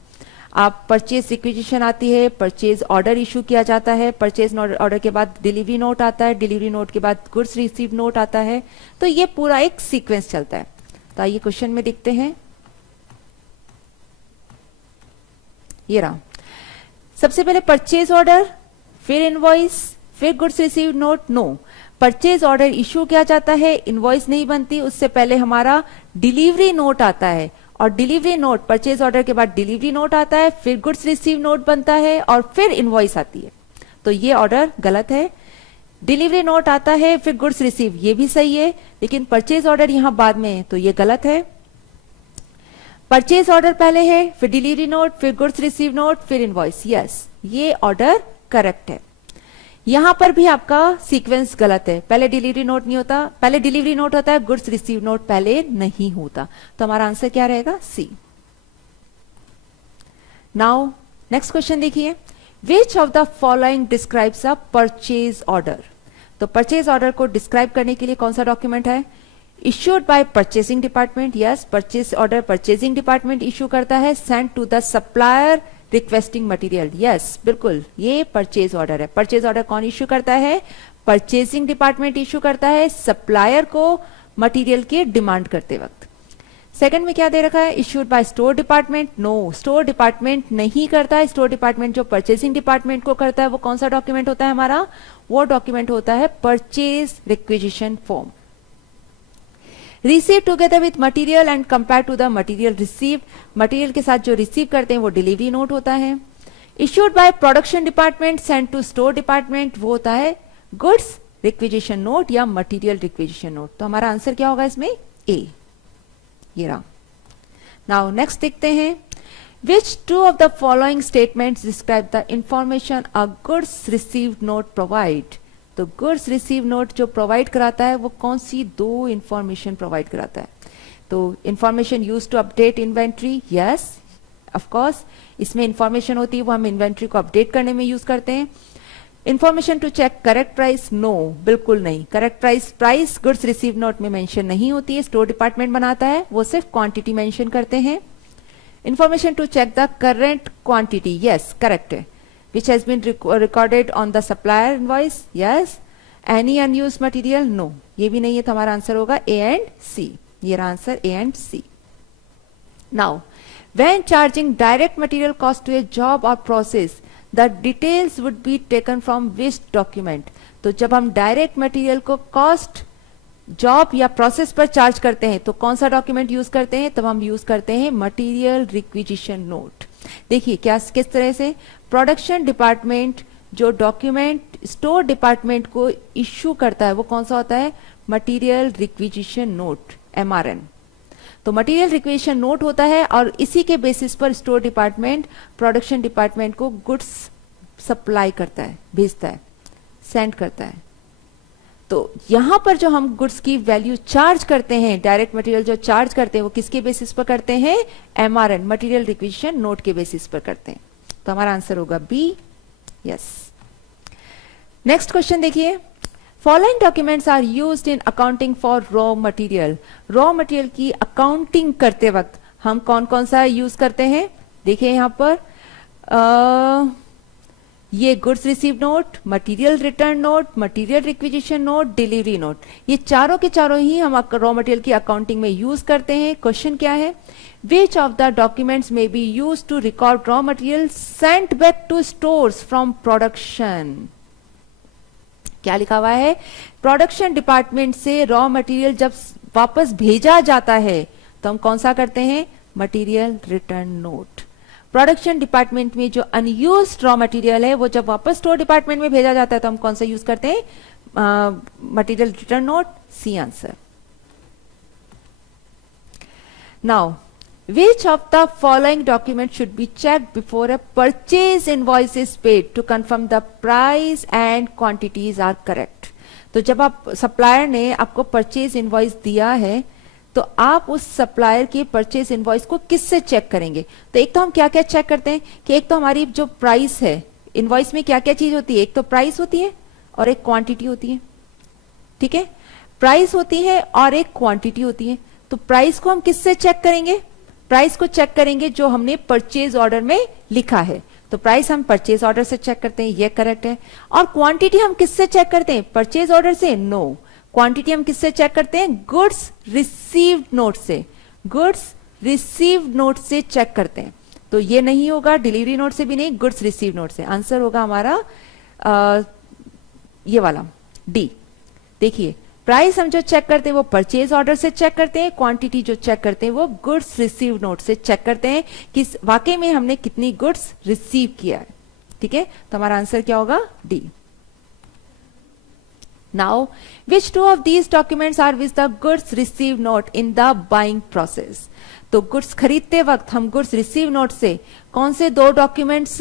आप परचेज रिक्विजिशन आती है, परचेज ऑर्डर इशू किया जाता है, परचेज ऑर्डर के बाद डिलीवरी नोट आता है, डिलीवरी नोट के बाद गुड्स रिसीव नोट आता है। तो ये पूरा एक सीक्वेंस चलता है। तो आइए क्वेश्चन में देखते हैं। ये रहा सबसे पहले परचेज ऑर्डर, फिर इनवॉइस, फिर goods receive note. No, purchase order issue किया जाता है, इनवॉइस नहीं बनती, उससे पहले हमारा डिलीवरी नोट आता है और डिलीवरी नोट, परचेज ऑर्डर के बाद डिलीवरी नोट आता है, फिर गुड्स रिसीव नोट बनता है और फिर इनवॉइस आती है। तो ये ऑर्डर गलत है। डिलीवरी नोट आता है फिर गुड्स रिसीव, ये भी सही है, लेकिन परचेज ऑर्डर यहां बाद में है तो ये गलत है। परचेज ऑर्डर पहले है, फिर डिलीवरी नोट, फिर गुड्स रिसीव नोट, फिर इनवॉइस। यस, ये ऑर्डर करेक्ट है। यहां पर भी आपका सीक्वेंस गलत है, पहले डिलीवरी नोट नहीं होता, पहले डिलीवरी नोट होता है, गुड्स रिसीव नोट पहले नहीं होता। तो हमारा आंसर क्या रहेगा? सी। नाउ नेक्स्ट क्वेश्चन देखिए, which of the following describes a purchase order. तो परचेज ऑर्डर को डिस्क्राइब करने के लिए कौन सा डॉक्यूमेंट है? Issued by purchasing department. Yes, purchase order purchasing department issue करता है। Send to the supplier requesting material. Yes, बिल्कुल, ये परचेज ऑर्डर है। परचेज ऑर्डर कौन इश्यू करता है? परचेसिंग डिपार्टमेंट इश्यू करता है सप्लायर को मटेरियल की डिमांड करते वक्त। सेकंड में क्या दे रखा है? Issued by store department. No, store department नहीं करता है। स्टोर डिपार्टमेंट जो परचेसिंग डिपार्टमेंट को करता है वो कौन सा डॉक्यूमेंट होता है हमारा? वो डॉक्यूमेंट होता है purchase requisition form. Receive together with material and compare to the material receive. Material के साथ जो रिसीव करते हैं वो डिलीवरी नोट होता है। Issued by production department send to store department, वो होता है गुड्स रिक्विजिशन नोट या मटेरियल रिक्विजिशन नोट। तो हमारा आंसर क्या होगा इसमें? ए, ये रहा। नाउ नेक्स्ट देखते हैं, which two of the following statements describe the information a goods received note provide. तो गुड्स रिसीव नोट जो प्रोवाइड कराता है वो कौन सी दो इंफॉर्मेशन प्रोवाइड कराता है? तो information use to update inventory. Yes, of course, इसमें इंफॉर्मेशन होती है वो हम इन्वेंट्री को अपडेट करने में यूज करते हैं। Information to check correct price. No, बिल्कुल नहीं। Correct price goods receive note में मेंशन नहीं होती है, स्टोर डिपार्टमेंट बनाता है, वो सिर्फ क्वांटिटी मेंशन करते हैं। Information to check the current quantity. Yes, correct है। which has been recorded on the supplier invoice. Yes. Any unused material? No. ये भी नहीं है, तो हमारा आंसर होगा A and C. ये रहा answer A and C. Now, when charging direct material cost to a job or process, the details would be taken from which document? तो जब हम डायरेक्ट मटेरियल को कॉस्ट जॉब या process पर charge करते हैं तो कौन सा डॉक्यूमेंट यूज करते हैं? तब हम यूज करते हैं मटेरियल रिक्विजिशन नोट। देखिए क्या, किस तरह से प्रोडक्शन डिपार्टमेंट जो डॉक्यूमेंट स्टोर डिपार्टमेंट को इश्यू करता है वो कौन सा होता है? Material requisition note, MRN। तो मटेरियल रिक्विजिशन नोट होता है और इसी के बेसिस पर स्टोर डिपार्टमेंट प्रोडक्शन डिपार्टमेंट को गुड्स सप्लाई करता है, भेजता है, सेंड करता है। तो यहां पर जो हम गुड्स की वैल्यू चार्ज करते हैं, डायरेक्ट मटेरियल जो चार्ज करते हैं वो किसके बेसिस पर करते हैं? MRN, मटेरियल रिक्विजिशन नोट के बेसिस पर करते हैं। तो हमारा आंसर होगा बी। यस। नेक्स्ट क्वेश्चन देखिए, following documents are used in accounting for raw material. Raw material की अकाउंटिंग करते वक्त हम कौन कौन सा यूज करते हैं? देखिए यहां पर ये goods receive note, material return note, material requisition note, delivery note, ये चारों के चारों ही हम रॉ मटेरियल की अकाउंटिंग में यूज करते हैं। क्वेश्चन क्या है? Which of the documents may be used to record raw material sent back to stores from production. क्या लिखा हुआ है? प्रोडक्शन डिपार्टमेंट से रॉ मटेरियल जब वापस भेजा जाता है तो हम कौन सा करते हैं? Material return note. Production department में जो अनयूज्ड रॉ मटेरियल है वो जब वापस स्टोर डिपार्टमेंट में भेजा जाता है तो हम कौन सा यूज करते हैं? Material return note. C answer. Now, which of the following document should be checked before a purchase invoice is paid to confirm the price and quantities are correct? तो जब आप सप्लायर ने आपको परचेज इनवॉइस दिया है तो आप उस सप्लायर की परचेज इनवॉइस को किससे चेक करेंगे? तो एक तो हम क्या क्या चेक करते हैं कि एक तो हमारी जो प्राइस है, इनवॉइस में क्या क्या चीज होती है? एक तो प्राइस होती है और एक क्वांटिटी होती है। ठीक है, प्राइस होती है और एक क्वांटिटी होती है। तो प्राइस को हम किससे चेक करेंगे? प्राइस को चेक करेंगे जो हमने परचेज ऑर्डर में लिखा है। तो प्राइस हम परचेज ऑर्डर से चेक करते हैं, ये करेक्ट है। और क्वांटिटी हम किससे चेक करते हैं? परचेज ऑर्डर से? नो। क्वांटिटी हम किससे चेक करते हैं? गुड्स रिसीव्ड नोट से। गुड्स रिसीव्ड नोट से चेक करते हैं। तो ये नहीं होगा, डिलीवरी नोट से भी नहीं, गुड्स रिसीव्ड नोट से। आंसर होगा हमारा ये वाला डी। देखिए, प्राइस हम जो चेक करते हैं वो परचेज ऑर्डर से चेक करते हैं, क्वांटिटी जो चेक करते हैं वो गुड्स रिसीव नोट से चेक करते हैं कि वाकई में हमने कितनी गुड्स रिसीव किया है। ठीक है, तो हमारा आंसर क्या होगा? D. Now which two of these documents are with the goods receive note in the buying process? तो गुड्स खरीदते वक्त हम गुड्स रिसीव नोट से कौन से दो डॉक्यूमेंट्स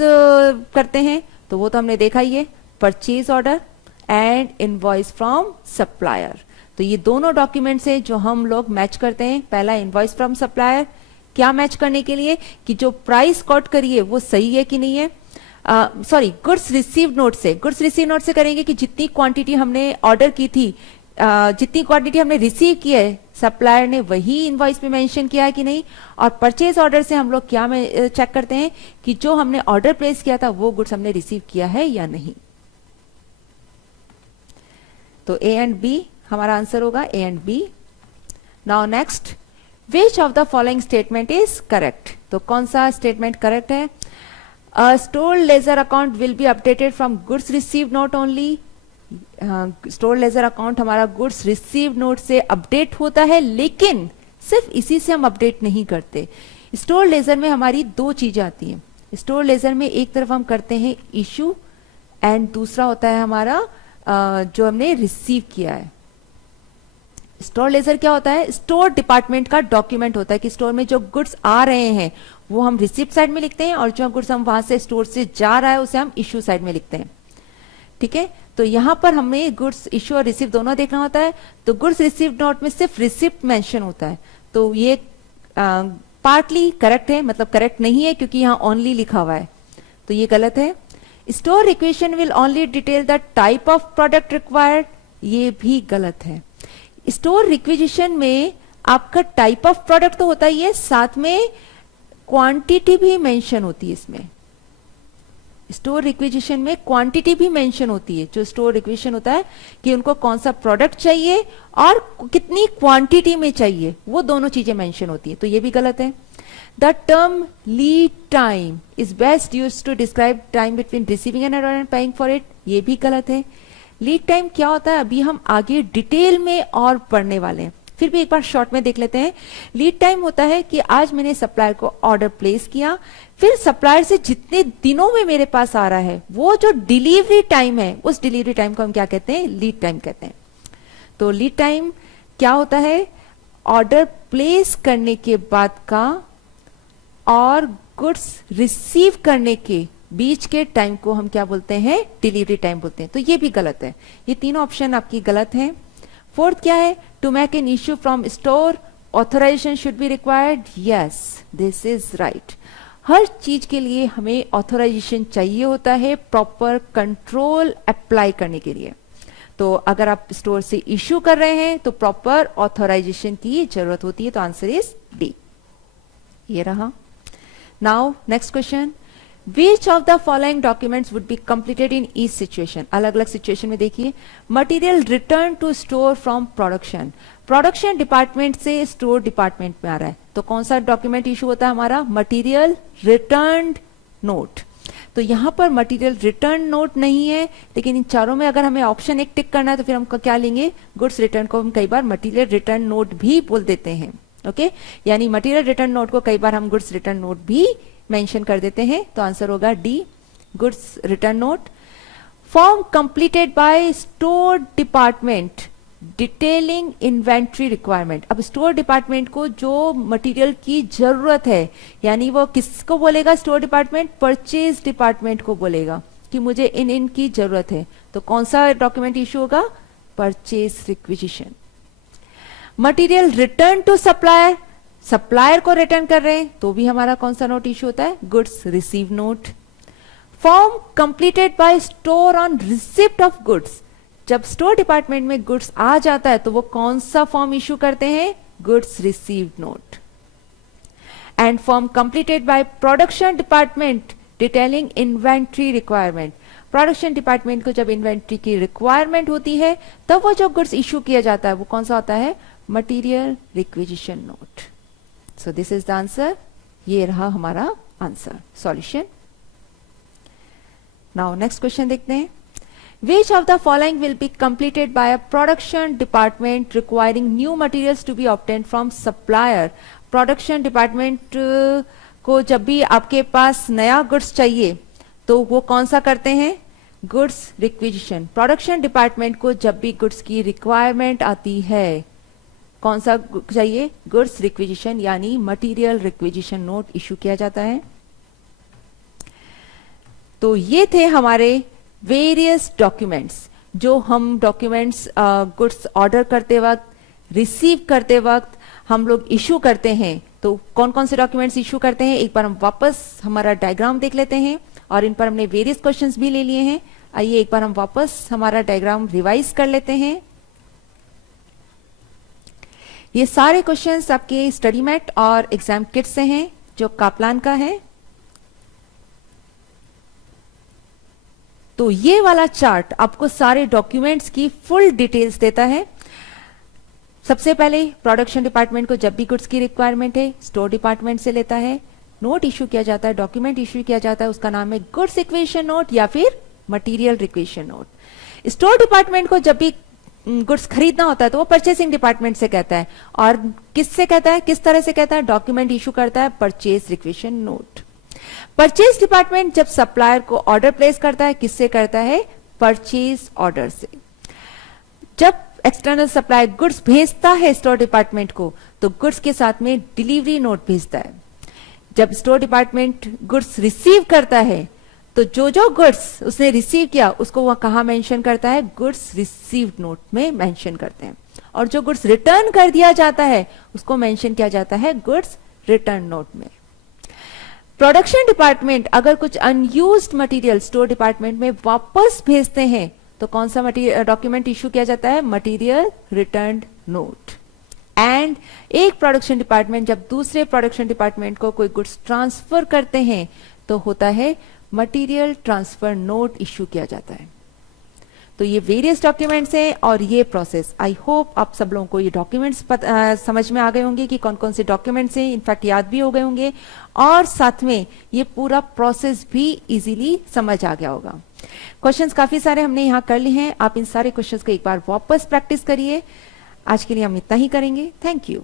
करते हैं? तो वो तो हमने देखा ही है, purchase order and invoice from supplier. तो ये दोनों डॉक्यूमेंट्स हैं जो हम लोग मैच करते हैं। पहला इनवॉइस फ्रॉम सप्लायर, क्या मैच करने के लिए कि जो प्राइस कोट करी है वो सही है कि नहीं है। सॉरी, गुड्स रिसीव नोट से, गुड्स रिसीव नोट से करेंगे कि जितनी क्वांटिटी हमने ऑर्डर की थी, जितनी क्वांटिटी हमने रिसीव की है सप्लायर ने वही इनवॉइस में मेंशन किया है कि नहीं। और परचेज ऑर्डर से हम लोग क्या चेक करते हैं कि जो हमने ऑर्डर प्लेस किया था वो गुड्स हमने रिसीव किया है या नहीं। तो ए एंड बी हमारा आंसर होगा, A and B. Now next, which of the following statement is correct? तो कौन सा स्टेटमेंट करेक्ट है? Store ledger account will be updated from goods receive note only. Store ledger account हमारा goods receive note से update होता है, लेकिन सिर्फ इसी से हम अपडेट नहीं करते। स्टोर लेजर में हमारी दो चीजें आती हैं। स्टोर लेजर में एक तरफ हम करते हैं इशू एंड दूसरा होता है हमारा जो हमने रिसीव किया है। स्टोर लेजर क्या होता है? स्टोर डिपार्टमेंट का डॉक्यूमेंट होता है कि स्टोर में जो गुड्स आ रहे हैं वो हम रिसिप्ट साइड में लिखते हैं और जो गुड्स हम वहां से स्टोर से जा रहा है उसे हम इशू साइड में लिखते हैं। ठीक है, तो यहां पर हमें गुड्स इशू और रिसिप्ट दोनों देखना होता है। तो गुड्स रिसीव नोट में सिर्फ रिसिप्ट मेंशन होता है, तो ये पार्टली करेक्ट है, मतलब करेक्ट नहीं है क्योंकि यहां ओनली लिखा हुआ है, तो ये गलत है। Store requisition will only detail the type of product required, ये भी गलत है। स्टोर रिक्वेजिशन में आपका टाइप ऑफ प्रोडक्ट तो होता ही है, साथ में क्वांटिटी भी मेंशन होती है। इसमें स्टोर रिक्वेजिशन में क्वांटिटी भी मेंशन होती है। जो स्टोर रिक्वेजिशन होता है कि उनको कौन सा प्रोडक्ट चाहिए और कितनी क्वांटिटी में चाहिए, वो दोनों चीजें मेंशन होती है, तो ये भी गलत है। The term lead time is best used to describe time between receiving an order and paying for it, ये भी गलत है। लीड टाइम क्या होता है अभी हम आगे डिटेल में और पढ़ने वाले हैं, फिर भी एक बार शॉर्ट में देख लेते हैं। लीड टाइम होता है कि आज मैंने सप्लायर को ऑर्डर प्लेस किया, फिर सप्लायर से जितने दिनों में मेरे पास आ रहा है वो जो डिलीवरी टाइम है, उस डिलीवरी टाइम को हम क्या कहते हैं? लीड टाइम कहते हैं। तो लीड टाइम क्या होता है? ऑर्डर प्लेस करने के बाद का और गुड्स रिसीव करने के बीच के टाइम को हम क्या बोलते हैं? डिलीवरी टाइम बोलते हैं, तो ये भी गलत है। ये तीनों ऑप्शन आपकी गलत हैं। फोर्थ क्या है? To make an issue from store authorization should be required, yes this is right. हर चीज के लिए हमें ऑथराइजेशन चाहिए होता है प्रॉपर कंट्रोल अप्लाई करने के लिए। तो अगर आप स्टोर से इश्यू कर रहे हैं तो प्रॉपर ऑथराइजेशन की जरूरत होती है, तो आंसर इज डी। ये रहा। Now next question, Which of the following documents would be completed in each situation? अलग अलग सिचुएशन में देखिए। Material return to store from production, production department से स्टोर डिपार्टमेंट में आ रहा है, तो कौन सा डॉक्यूमेंट इशू होता है हमारा? Material return note. तो यहां पर मटेरियल रिटर्न नोट नहीं है, लेकिन इन चारों में अगर हमें ऑप्शन एक टिक करना है तो फिर हम क्या लेंगे? गुड्स रिटर्न को हम कई बार मटेरियल रिटर्न नोट भी बोल देते हैं। ओके, यानी मटेरियल रिटर्न नोट को कई बार हम गुड्स रिटर्न नोट भी मेंशन कर देते हैं, तो आंसर होगा D, goods return note. Form completed by store department detailing inventory requirement. अब स्टोर डिपार्टमेंट को जो मटेरियल की जरूरत है, यानी वो किसको बोलेगा? स्टोर डिपार्टमेंट परचेज डिपार्टमेंट को बोलेगा कि मुझे इन की जरूरत है, तो कौन सा डॉक्यूमेंट इशू होगा? Purchase requisition. Material return to supplier, supplier को रिटर्न कर रहे हैं तो भी हमारा कौन सा नोट इशू होता है? Goods receive note. Form completed by store on receipt of goods, जब स्टोर डिपार्टमेंट में गुड्स आ जाता है तो वो कौन सा फॉर्म इशू करते हैं? Goods receive note. And form completed by production department detailing inventory requirement, production department को जब इन्वेंट्री की रिक्वायरमेंट होती है तब वो जो गुड्स इशू किया जाता है वो कौन सा होता है? Material requisition note. So this is the answer, ये रहा हमारा answer solution. Now next question देखते हैं। Which of the following will be completed by a production department requiring new materials to be obtained from supplier? Production department को जब भी आपके पास नया गुड्स चाहिए तो वो कौन सा करते हैं? Goods requisition. प्रोडक्शन डिपार्टमेंट को जब भी गुड्स की रिक्वायरमेंट आती है कौन सा चाहिए? गुड्स रिक्विजिशन यानी मटेरियल रिक्विजिशन नोट इशू किया जाता है। तो ये थे हमारे वेरियस डॉक्यूमेंट्स जो हम डॉक्यूमेंट्स गुड्स ऑर्डर करते वक्त, रिसीव करते वक्त हम लोग इशू करते हैं। तो कौन कौन से डॉक्यूमेंट्स इशू करते हैं एक बार हम वापस हमारा डायग्राम देख लेते हैं और इन पर हमने वेरियस क्वेश्चंस भी ले लिए हैं। आइए एक बार हम वापस हमारा डायग्राम रिवाइज कर लेते हैं। ये सारे क्वेश्चंस आपके स्टडी मैट और एग्जाम किट से हैं जो कापलान का है। तो ये वाला चार्ट आपको सारे डॉक्यूमेंट्स की फुल डिटेल्स देता है। सबसे पहले प्रोडक्शन डिपार्टमेंट को जब भी गुड्स की रिक्वायरमेंट है स्टोर डिपार्टमेंट से लेता है, नोट इशू किया जाता है, डॉक्यूमेंट इशू किया जाता है, उसका नाम है गुड्स रिक्वेशन नोट या फिर material requisition note. Store department को जब भी गुड्स खरीदना होता है तो वो परचेसिंग डिपार्टमेंट से कहता है। और किससे कहता है, किस तरह से कहता है? डॉक्यूमेंट इशू करता है purchase requisition note. Purchase department जब सप्लायर को ऑर्डर प्लेस करता है किससे करता है? परचेज ऑर्डर से। जब एक्सटर्नल सप्लायर गुड्स भेजता है स्टोर डिपार्टमेंट को तो गुड्स के साथ में डिलीवरी नोट भेजता है। जब स्टोर डिपार्टमेंट गुड्स रिसीव करता है तो जो जो गुड्स उसने रिसीव किया उसको वह कहां मेंशन करता है? गुड्स रिसीव्ड नोट में मेंशन करते हैं। और जो गुड्स रिटर्न कर दिया जाता है उसको मेंशन किया जाता है गुड्स रिटर्न नोट में। प्रोडक्शन डिपार्टमेंट अगर कुछ अनयूज्ड मटेरियल स्टोर डिपार्टमेंट में वापस भेजते हैं तो कौन सा डॉक्यूमेंट इशू किया जाता है? Material return note. एंड एक प्रोडक्शन डिपार्टमेंट जब दूसरे प्रोडक्शन डिपार्टमेंट को कोई गुड्स ट्रांसफर करते हैं तो होता है मटेरियल ट्रांसफर नोट इशू किया जाता है। तो ये वेरियस डॉक्यूमेंट्स हैं और ये प्रोसेस। आई होप आप सब लोगों को ये डॉक्यूमेंट्स समझ में आ गए होंगे कि कौन कौन से डॉक्यूमेंट्स हैं, इनफैक्ट याद भी हो गए होंगे और साथ में ये पूरा प्रोसेस भी इजीली समझ आ गया होगा। क्वेश्चंस काफी सारे हमने यहाँ कर लिए हैं। आप इन सारे क्वेश्चंस को एक बार वापस प्रैक्टिस करिए। आज के लिए हम इतना ही करेंगे। Thank you.